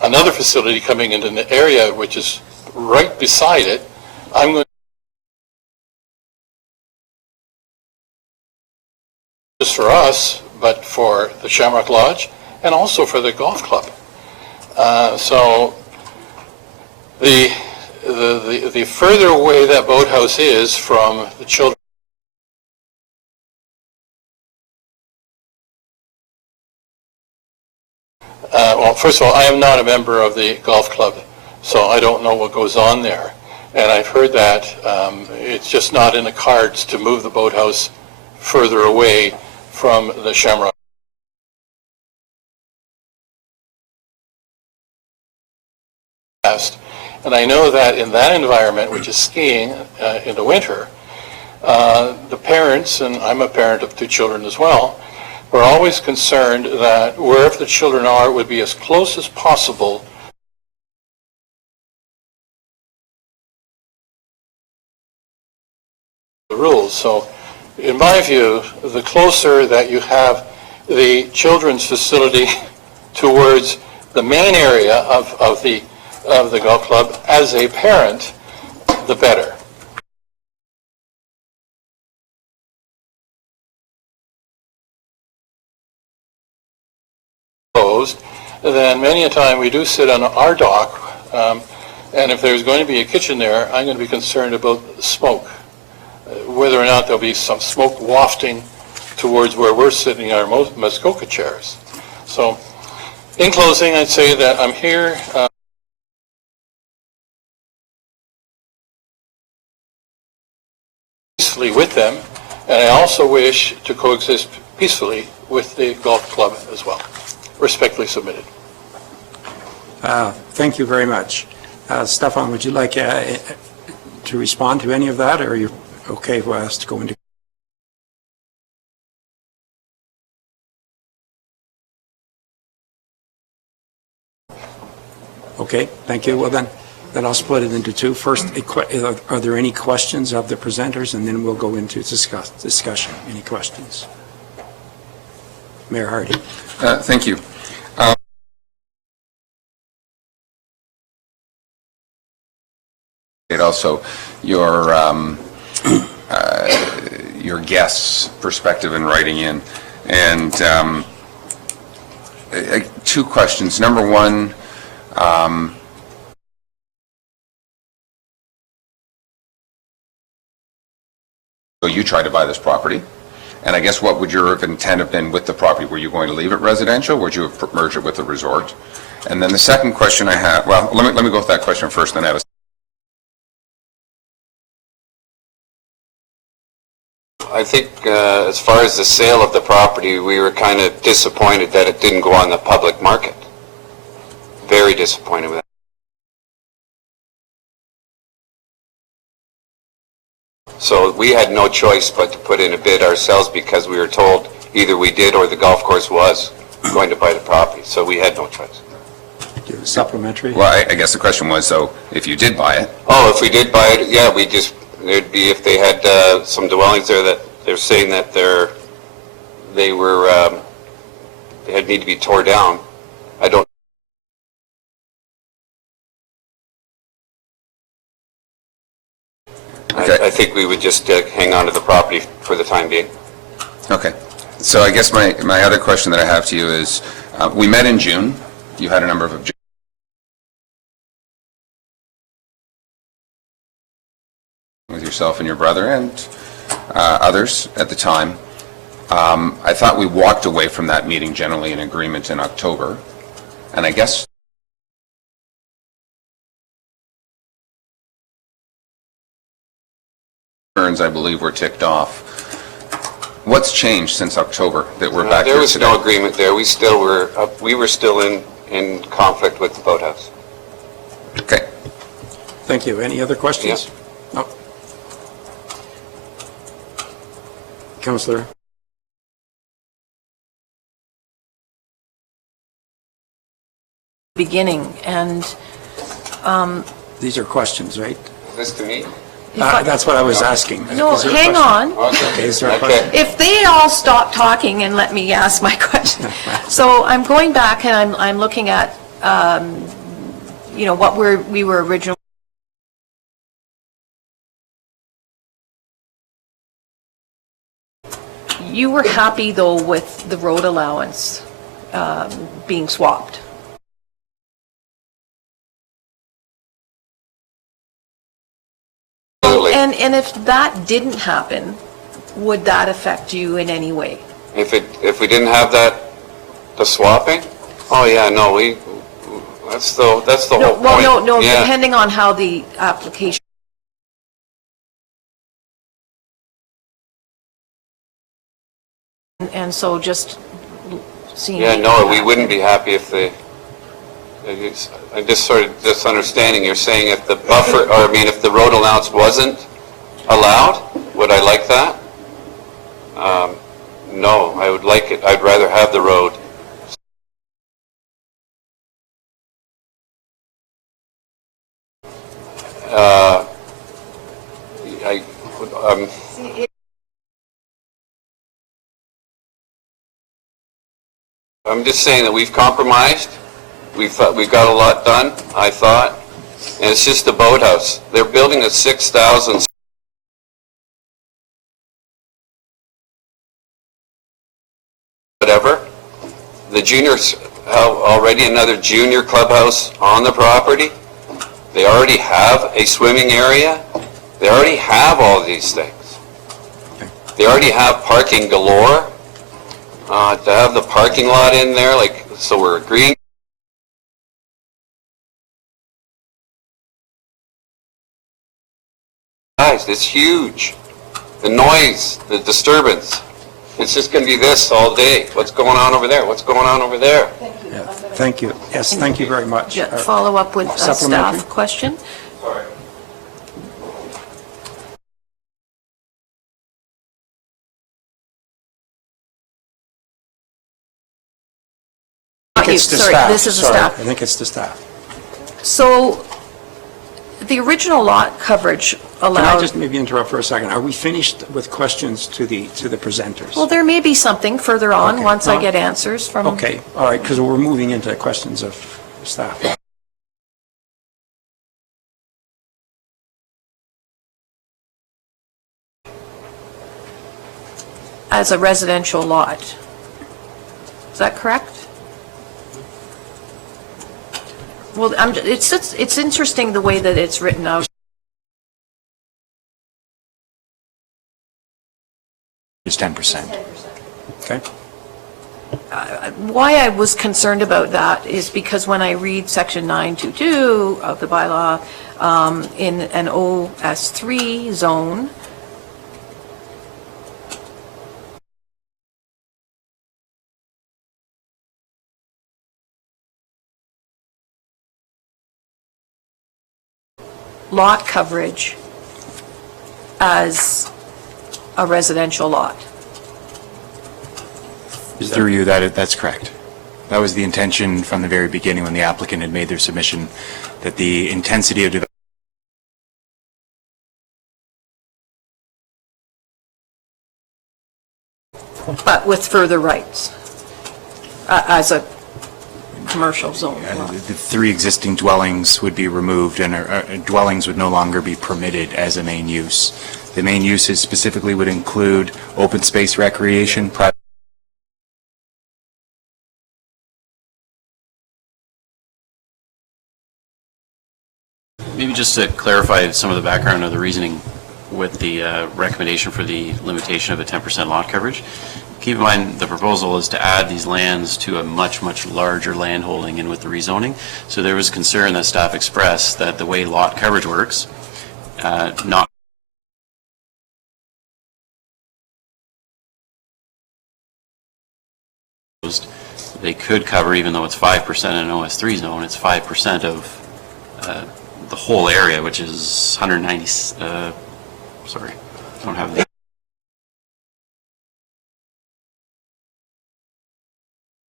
Another facility coming into the area, which is right beside it, I'm going just for us, but for the Shamrock Lodge, and also for the golf club. So the further away that boathouse is from the children. Well, first of all, I am not a member of the golf club, so I don't know what goes on there. And I've heard that it's just not in the cards to move the boathouse further away from the Shamrock. And I know that in that environment, which is skiing in the winter, the parents, and I'm a parent of two children as well, we're always concerned that wherever the children are would be as close as possible to the rules. So in my view, the closer that you have the children's facility towards the main area of the golf club as a parent, the better. Then many a time we do sit on our dock, and if there's going to be a kitchen there, I'm going to be concerned about the smoke, whether or not there'll be some smoke wafting towards where we're sitting in our Muskoka chairs. So in closing, I'd say that I'm here peacefully with them, and I also wish to coexist peacefully with the golf club as well. Respectfully submitted. Thank you very much. Stefan, would you like to respond to any of that, or are you okay for us to go into? Okay, thank you. Well then, Then I'll split it into two. First, are there any questions of the presenters? And then we'll go into discussion. Any questions? Mayor Hardy. Thank you. Also, your guest's perspective in writing in. And two questions. Number one, so you tried to buy this property, and I guess what would your intent have been with the property? Were you going to leave it residential? Would you have merged it with a resort? And then the second question I have, well, let me go with that question first, then I have a I think as far as the sale of the property, we were kind of disappointed that it didn't go on the public market. Very disappointed with that. So we had no choice but to put in a bid ourselves because we were told either we did or the golf course was going to buy the property. So we had no choice. Supplementary? Well, I guess the question was, so if you did buy it? Oh, if we did buy it, yeah, there'd be, if they had some dwellings there that they're saying that they had need to be tore down. I don't. Okay. I think we would just hang on to the property for the time being. Okay. So I guess my other question that I have to you is, we met in June. You had a number of objections with yourself and your brother and others at the time. I thought we walked away from that meeting generally in agreement in October, and I guess concerns, I believe, were ticked off. What's changed since October that we're back here today? There was no agreement there. We were still in conflict with the boathouse. Okay. Thank you. Any other questions? No. Councillor. Beginning, and These are questions, right? Is this to me? That's what I was asking. no, Is there a hang question? on. Okay, is there a question? If they all stop talking and let me ask my question. So I'm going back and I'm looking at, what we were originally. You were happy, though, with the road allowance being swapped? And if that didn't happen, would that affect you in any way? If we didn't have the swapping? Oh yeah, no, that's the whole point. Well, no, Yeah. depending on how the application. And so just seeing. Yeah, no, we wouldn't be happy if I just sort of misunderstanding. You're saying if the buffer, or if the road allowance wasn't allowed, would I like that? No, I would like it. I'd rather have the road. I'm just saying that we've compromised. We've got a lot done, I thought, and it's just the boathouse. They're building a 6,000 whatever. The juniors have already another junior clubhouse on the property. They already have a swimming area. They already have all these things. They already have parking galore. To have the parking lot in there, so we're agreeing. Guys, it's huge. The noise, the disturbance. It's just going to be this all day. What's going on over there? What's going on over there? Thank you. Yes, thank you very much. Follow up with a Supplementary? staff question. Sorry. I think it's the Sorry, staff. this is the Sorry, staff. I think it's the staff. So the original lot coverage Can I allowed... just maybe interrupt for a second? Are we finished with questions to the presenters? Well, there may be something further on, Okay. once I Well, get answers from... Okay, all right, because we're moving into questions of staff. As a residential lot. Is that correct? Well, it's interesting the way that it's written out. It's 10%. Okay. Why I was concerned about that is because when I read section 922 of the bylaw, in an OS3 zone, lot coverage as a residential lot. Through you, that's correct. That was the intention from the very beginning when the applicant had made their submission, that the intensity of development But with further rights, as a commercial zone. the 3 existing dwellings would be removed and dwellings would no longer be permitted as a main use. The main uses specifically would include open space recreation, private Maybe just to clarify some of the background of the reasoning with the recommendation for the limitation of a 10% lot coverage. Keep in mind, the proposal is to add these lands to a much, much larger land holding in with the rezoning. So there was concern that staff expressed that the way lot coverage works, not they could cover, even though it's 5% in an OS3 zone, it's 5% of the whole area, which is 190, sorry, I don't have the...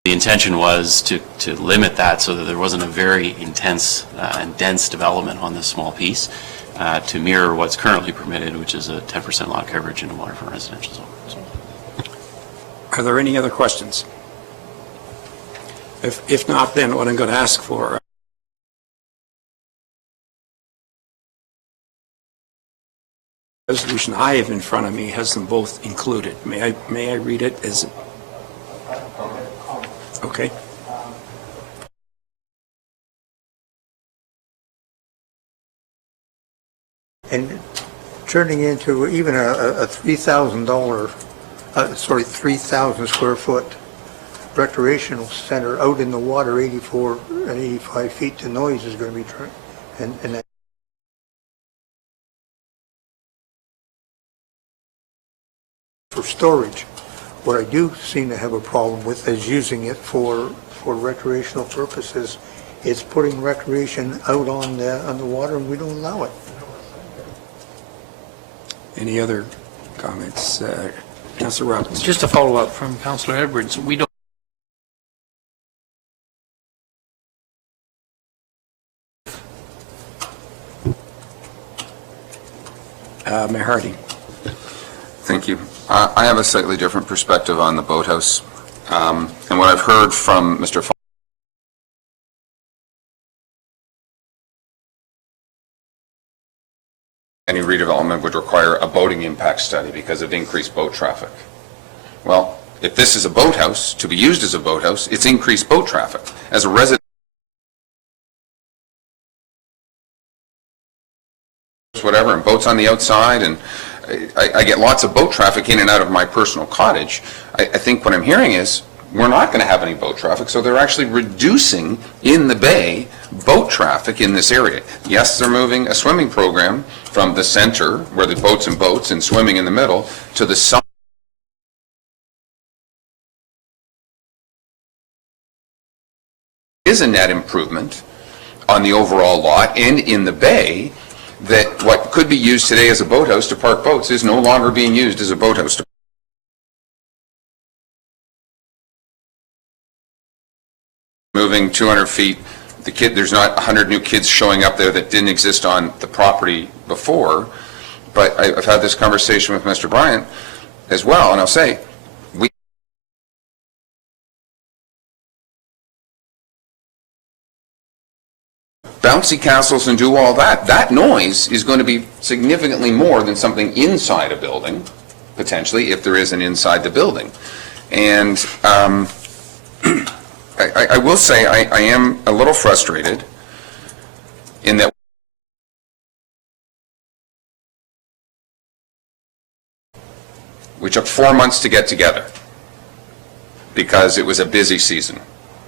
The intention was to limit that so that there wasn't a very intense and dense development on this small piece to mirror what's currently permitted, which is a 10% lot coverage in a waterfront residential zone. So. Are there any other questions? If not, then what I'm going to ask for... resolution I have in front of me has them both included. May I read it as... Okay. And turning into even a $3,000 square foot recreational center out in the water, 84 and 85 feet, the noise is going to be turned. And that for storage. What I do seem to have a problem with is using it for recreational purposes. It's putting recreation out on the water, and we don't allow it. Any other comments? Councillor Robbins. Just a follow-up from Councillor Edwards. We don't Mayor Harding. Thank you. I have a slightly different perspective on the boathouse. And what I've heard from Mr. Fahner, any redevelopment would require a boating impact study because of increased boat traffic. Well, if this is a boathouse, to be used as a boathouse, it's increased boat traffic. As a resident, whatever, and boats on the outside, and I get lots of boat traffic in and out of my personal cottage. I think what I'm hearing is we're not going to have any boat traffic, so they're actually reducing in the bay boat traffic in this area. Yes, they're moving a swimming program from the center, where the boats and swimming in the middle, to the side. Is a net improvement on the overall lot and in the bay, that what could be used today as a boathouse to park boats is no longer being used as a boathouse. Moving 200 feet there's not 100 new kids showing up there that didn't exist on the property before, but I've had this conversation with Mr. Bryant as well, and I'll say, bouncy castles and do all that, that noise is going to be significantly more than something inside a building, potentially, if there is an inside the building. And I will say I am a little frustrated in that we took 4 months to get together because it was a busy season,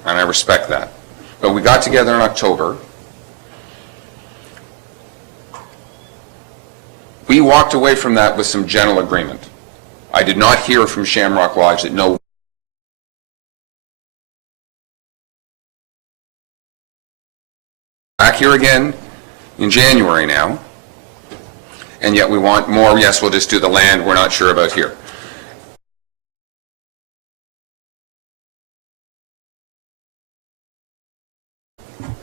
and I respect that. But we got together in October. We walked away from that with some general agreement. I did not hear from Shamrock Lodge that no. Back here again in January now, and yet we want more. Yes, we'll just do the land, we're not sure about here.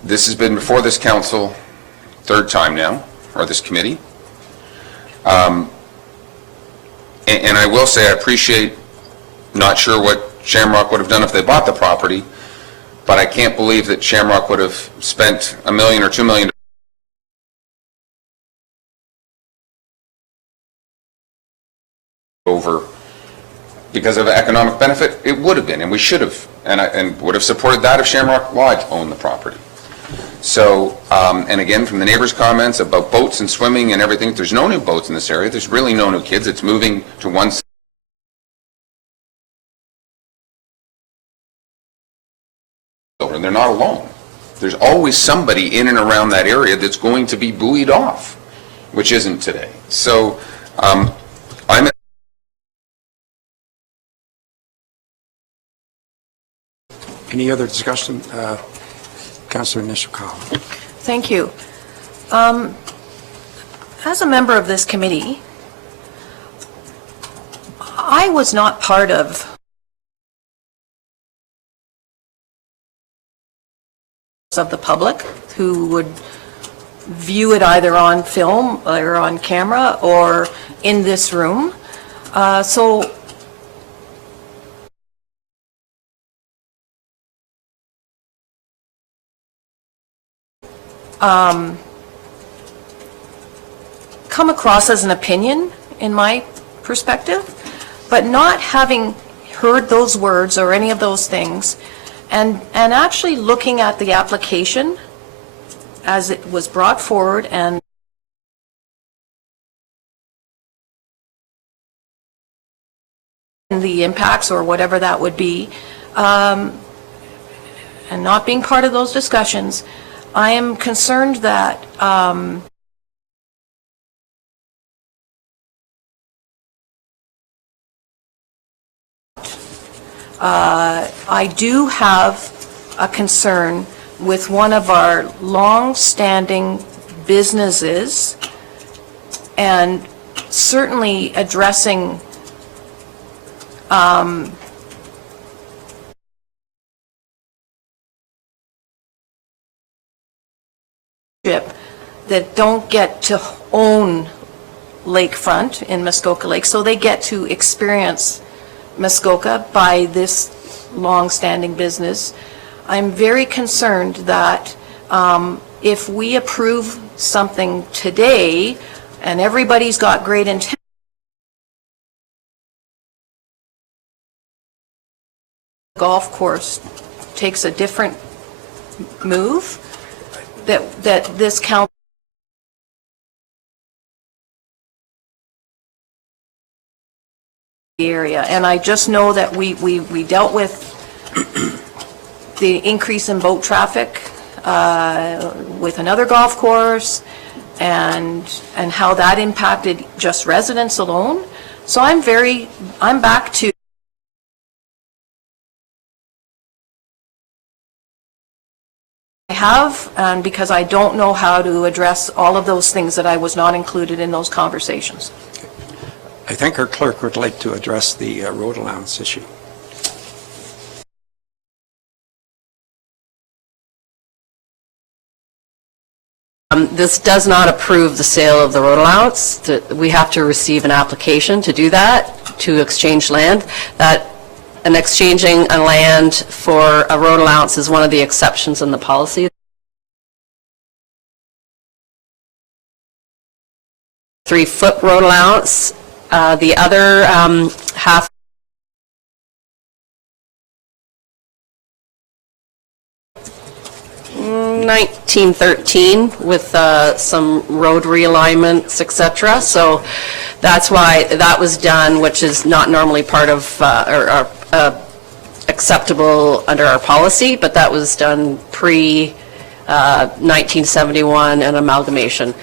This has been before this council, third time now, or this committee. And I will say I appreciate, not sure what Shamrock would have done if they bought the property, but I can't believe that Shamrock would have spent $1 million or $2 million over because of economic benefit. It would have been, and we should have, and would have supported that if Shamrock Lodge owned the property. So, and again, from the neighbors' comments about boats and swimming and everything, there's no new boats in this area. There's really no new kids. It's moving to one side. And they're not alone. There's always somebody in and around that area that's going to be buoyed off, which isn't today. So, I'm Any other discussion? Councillor Nishikawa. Thank you. As a member of this committee, I was not part of the public who would view it either on film or on camera or in this room. So come across as an opinion in my perspective, but not having heard those words or any of those things, and actually looking at the application as it was brought forward and the impacts or whatever that would be, and not being part of those discussions, I am concerned that I do have a concern with one of our long-standing businesses, and certainly addressing that don't get to own lakefront in Muskoka Lake, so they get to experience Muskoka by this long-standing business. I'm very concerned that if we approve something today and everybody's got great intent, golf course takes a different move, that this council area. And I just know that we dealt with the increase in boat traffic with another golf course, and how that impacted just residents alone. So I'm back to and because I don't know how to address all of those things that I was not included in those conversations. I think our clerk would like to address the road allowance issue. This does not approve the sale of the road allowance. We have to receive an application to do that, to exchange land. And exchanging a land for a road allowance is one of the exceptions in the policy. 3-foot road allowance. The other half 1913 with some road realignments, etc. So that's why that was done, which is not normally part of or acceptable under our policy, but that was done pre-1971 and amalgamation.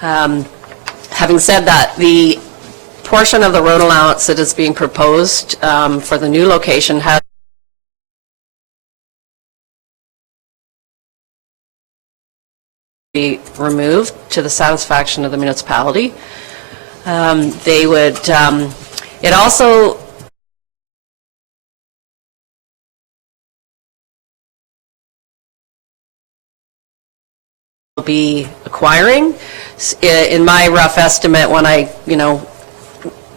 Having said that, the portion of the road allowance that is being proposed for the new location has be removed to the satisfaction of the municipality. They would, it also be acquiring. In my rough estimate, when I,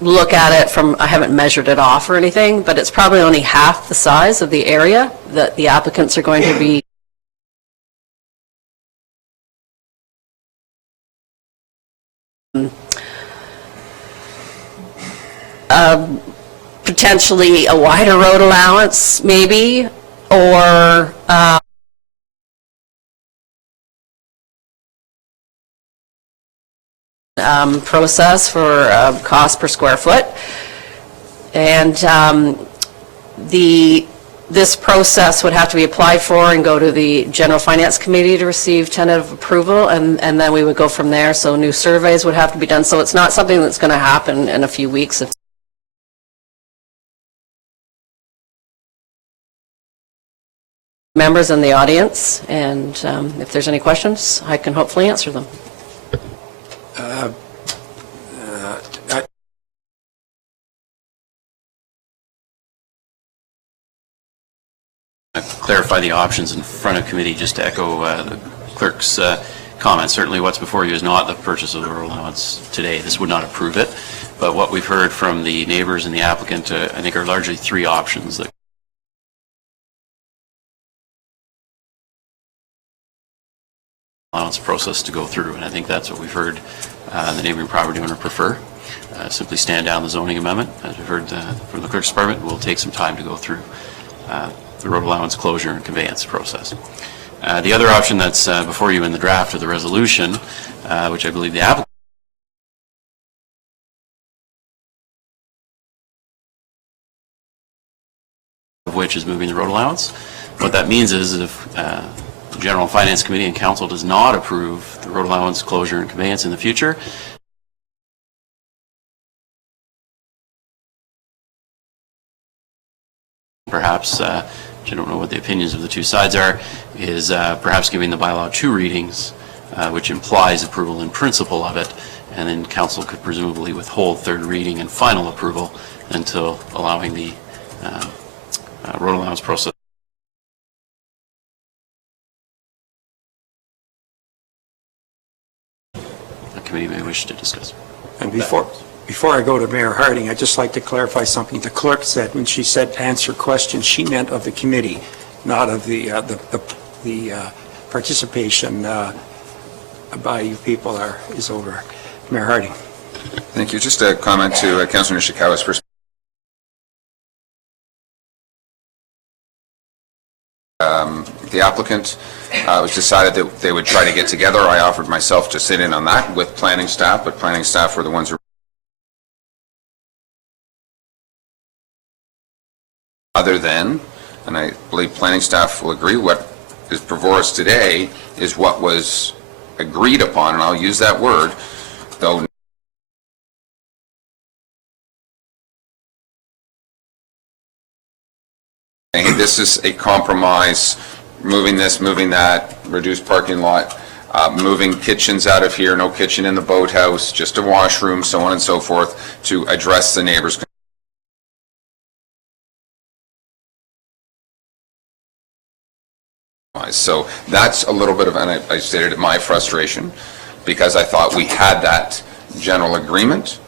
look at it from, I haven't measured it off or anything, but it's probably only half the size of the area that the applicants are going to be potentially a wider road allowance, maybe, or process for cost per square foot. And this process would have to be applied for and go to the General Finance Committee to receive tentative approval, and then we would go from there. So new surveys would have to be done. So it's not something that's going to happen in a few weeks. Members in the audience, and if there's any questions, I can hopefully answer them. Clarify the options in front of committee, just to echo the clerk's comment. Certainly what's before you is not the purchase of the road allowance today. This would not approve it. But what we've heard from the neighbors and the applicant, I think, are largely three options that allowance process to go through, and I think that's what we've heard the neighboring property owner prefer. Simply stand down the zoning amendment. As we've heard from the clerk's department, will take some time to go through the road allowance closure and conveyance process. The other option that's before you in the draft of the resolution, which I believe the applicant of which is moving the road allowance. What that means is if the General Finance Committee and Council does not approve the road allowance closure and conveyance in the future, perhaps, which I don't know what the opinions of the two sides are, is perhaps giving the bylaw 2 readings, which implies approval in principle of it, and then Council could presumably withhold 3rd reading and final approval until allowing the road allowance process. The committee may wish to discuss. And before I go to Mayor Harding, I'd just like to clarify something the clerk said. When she said answer questions, she meant of the committee, not of the participation by you people is over. Mayor Harding. Thank you. Just a comment to Councillor Nishikawa's first. The applicant, it was decided that they would try to get together. I offered myself to sit in on that with planning staff, but planning staff were the ones who other than, and I believe planning staff will agree, what is before us today is what was agreed upon, and I'll use that word, though this is a compromise, moving this, moving that, reduced parking lot, moving kitchens out of here, no kitchen in the boathouse, just a washroom, so on and so forth, to address the neighbors' So that's a little bit of, and I stated my frustration, because I thought we had that general agreement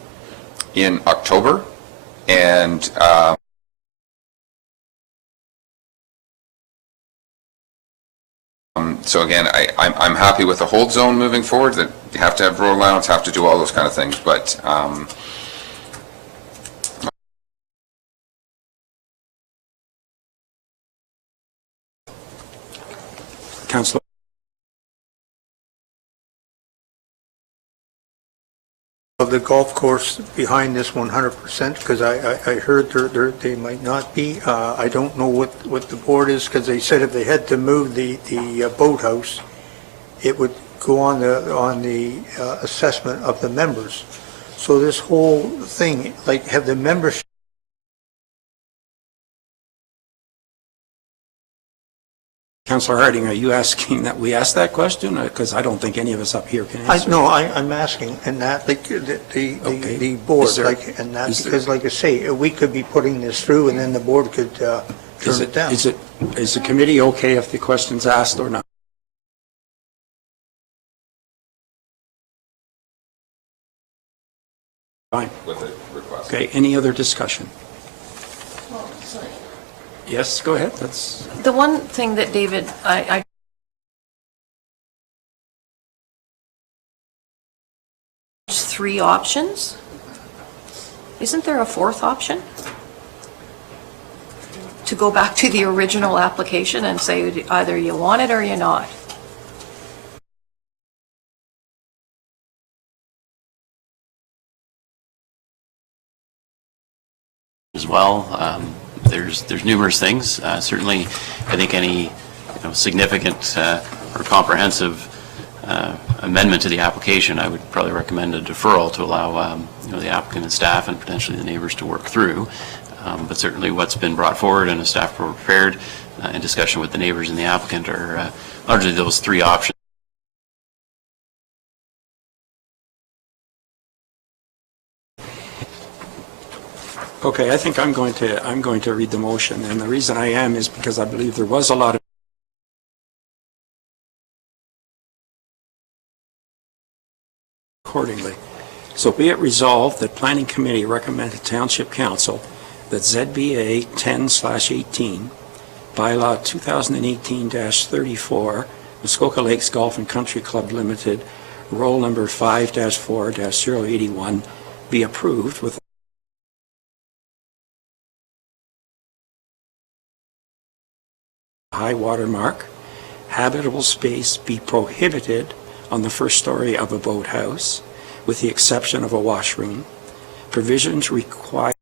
in October, and so again, I'm happy with the hold zone moving forward, that you have to have road allowance, have to do all those kind of things, but Councillor. Of the golf course behind this 100%, because I heard they might not be. I don't know what the board is, because they said if they had to move the boathouse, it would go on the assessment of the members. So this whole thing, like, have the members. Councillor Harding, are you asking that we ask that question? Because I don't think any of us up here can answer. No, I'm asking, and that, like, the board, like, and that, because like I say, we could be putting this through, and then the board could turn it down. Is the committee okay if the question's asked or not? Fine. with the request. Okay, any other discussion? Yes, go ahead. That's The one thing that David, I three options. Isn't there a fourth option? To go back to the original application and say either you want it or you're not. As well, there's numerous things. Certainly, I think any significant or comprehensive amendment to the application, I would probably recommend a deferral to allow the applicant and staff and potentially the neighbors to work through. But certainly what's been brought forward and the staff were prepared in discussion with the neighbors and the applicant are largely those three options. okay. I think I'm going to read the motion, and the reason I am is because I believe there was a lot of accordingly. So be it resolved that Planning Committee recommended Township Council that ZBA 10/18, Bylaw 2018-34, Muskoka Lakes Golf and Country Club Ltd, roll number 5-4-081, be approved with high water mark, habitable space be prohibited on the first story of a boathouse, with the exception of a washroom. Provisions require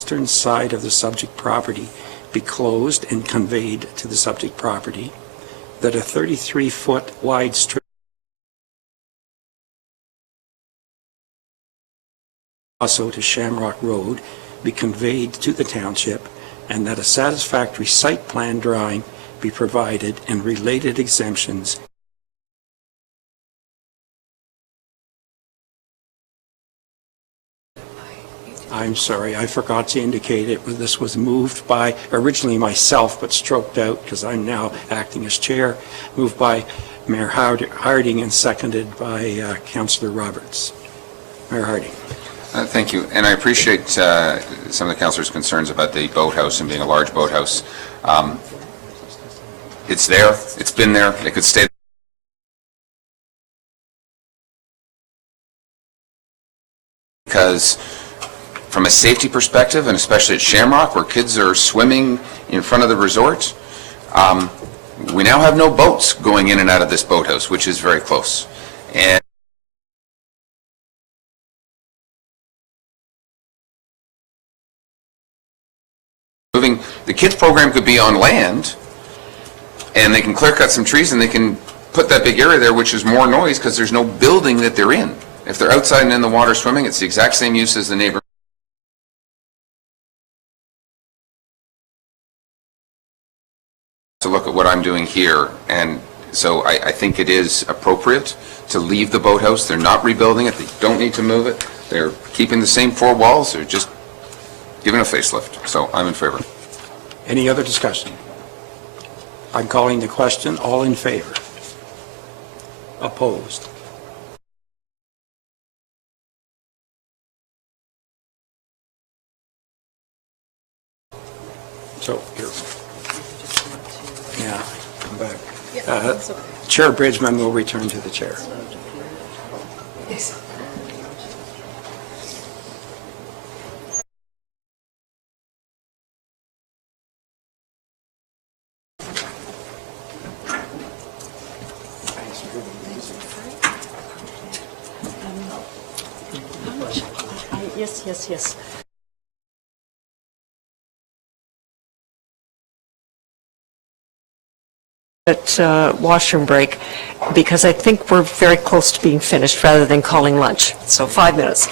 eastern side of the subject property be closed and conveyed to the subject property, that a 33-foot wide strip also to Shamrock Road be conveyed to the township, and that a satisfactory site plan drawing be provided and related exemptions I'm sorry, I forgot to indicate it. This was moved by, originally myself, but stroked out because I'm now acting as chair, moved by Mayor Harding and seconded by Councillor Roberts. Mayor Harding. Thank you, and I appreciate some of the councillors' concerns about the boathouse and being a large boathouse. It's there, it's been there, it could stay because from a safety perspective, and especially at Shamrock, where kids are swimming in front of the resort, we now have no boats going in and out of this boathouse, which is very close. And moving, the kids program could be on land, and they can clear cut some trees, and they can put that big area there, which is more noise because there's no building that they're in. If they're outside and in the water swimming, it's the exact same use as the neighbor. To look at what I'm doing here, and so I think it is appropriate to leave the boathouse. They're not rebuilding it. They don't need to move it. They're keeping the same four walls. They're just given a facelift, so I'm in favor. Any other discussion? I'm calling the question. All in favor? Opposed? So, here. Yeah, come back. Chair Bridgeman will return to the chair. Yes. At washroom break, because I think we're very close to being finished rather than calling lunch. So 5 minutes.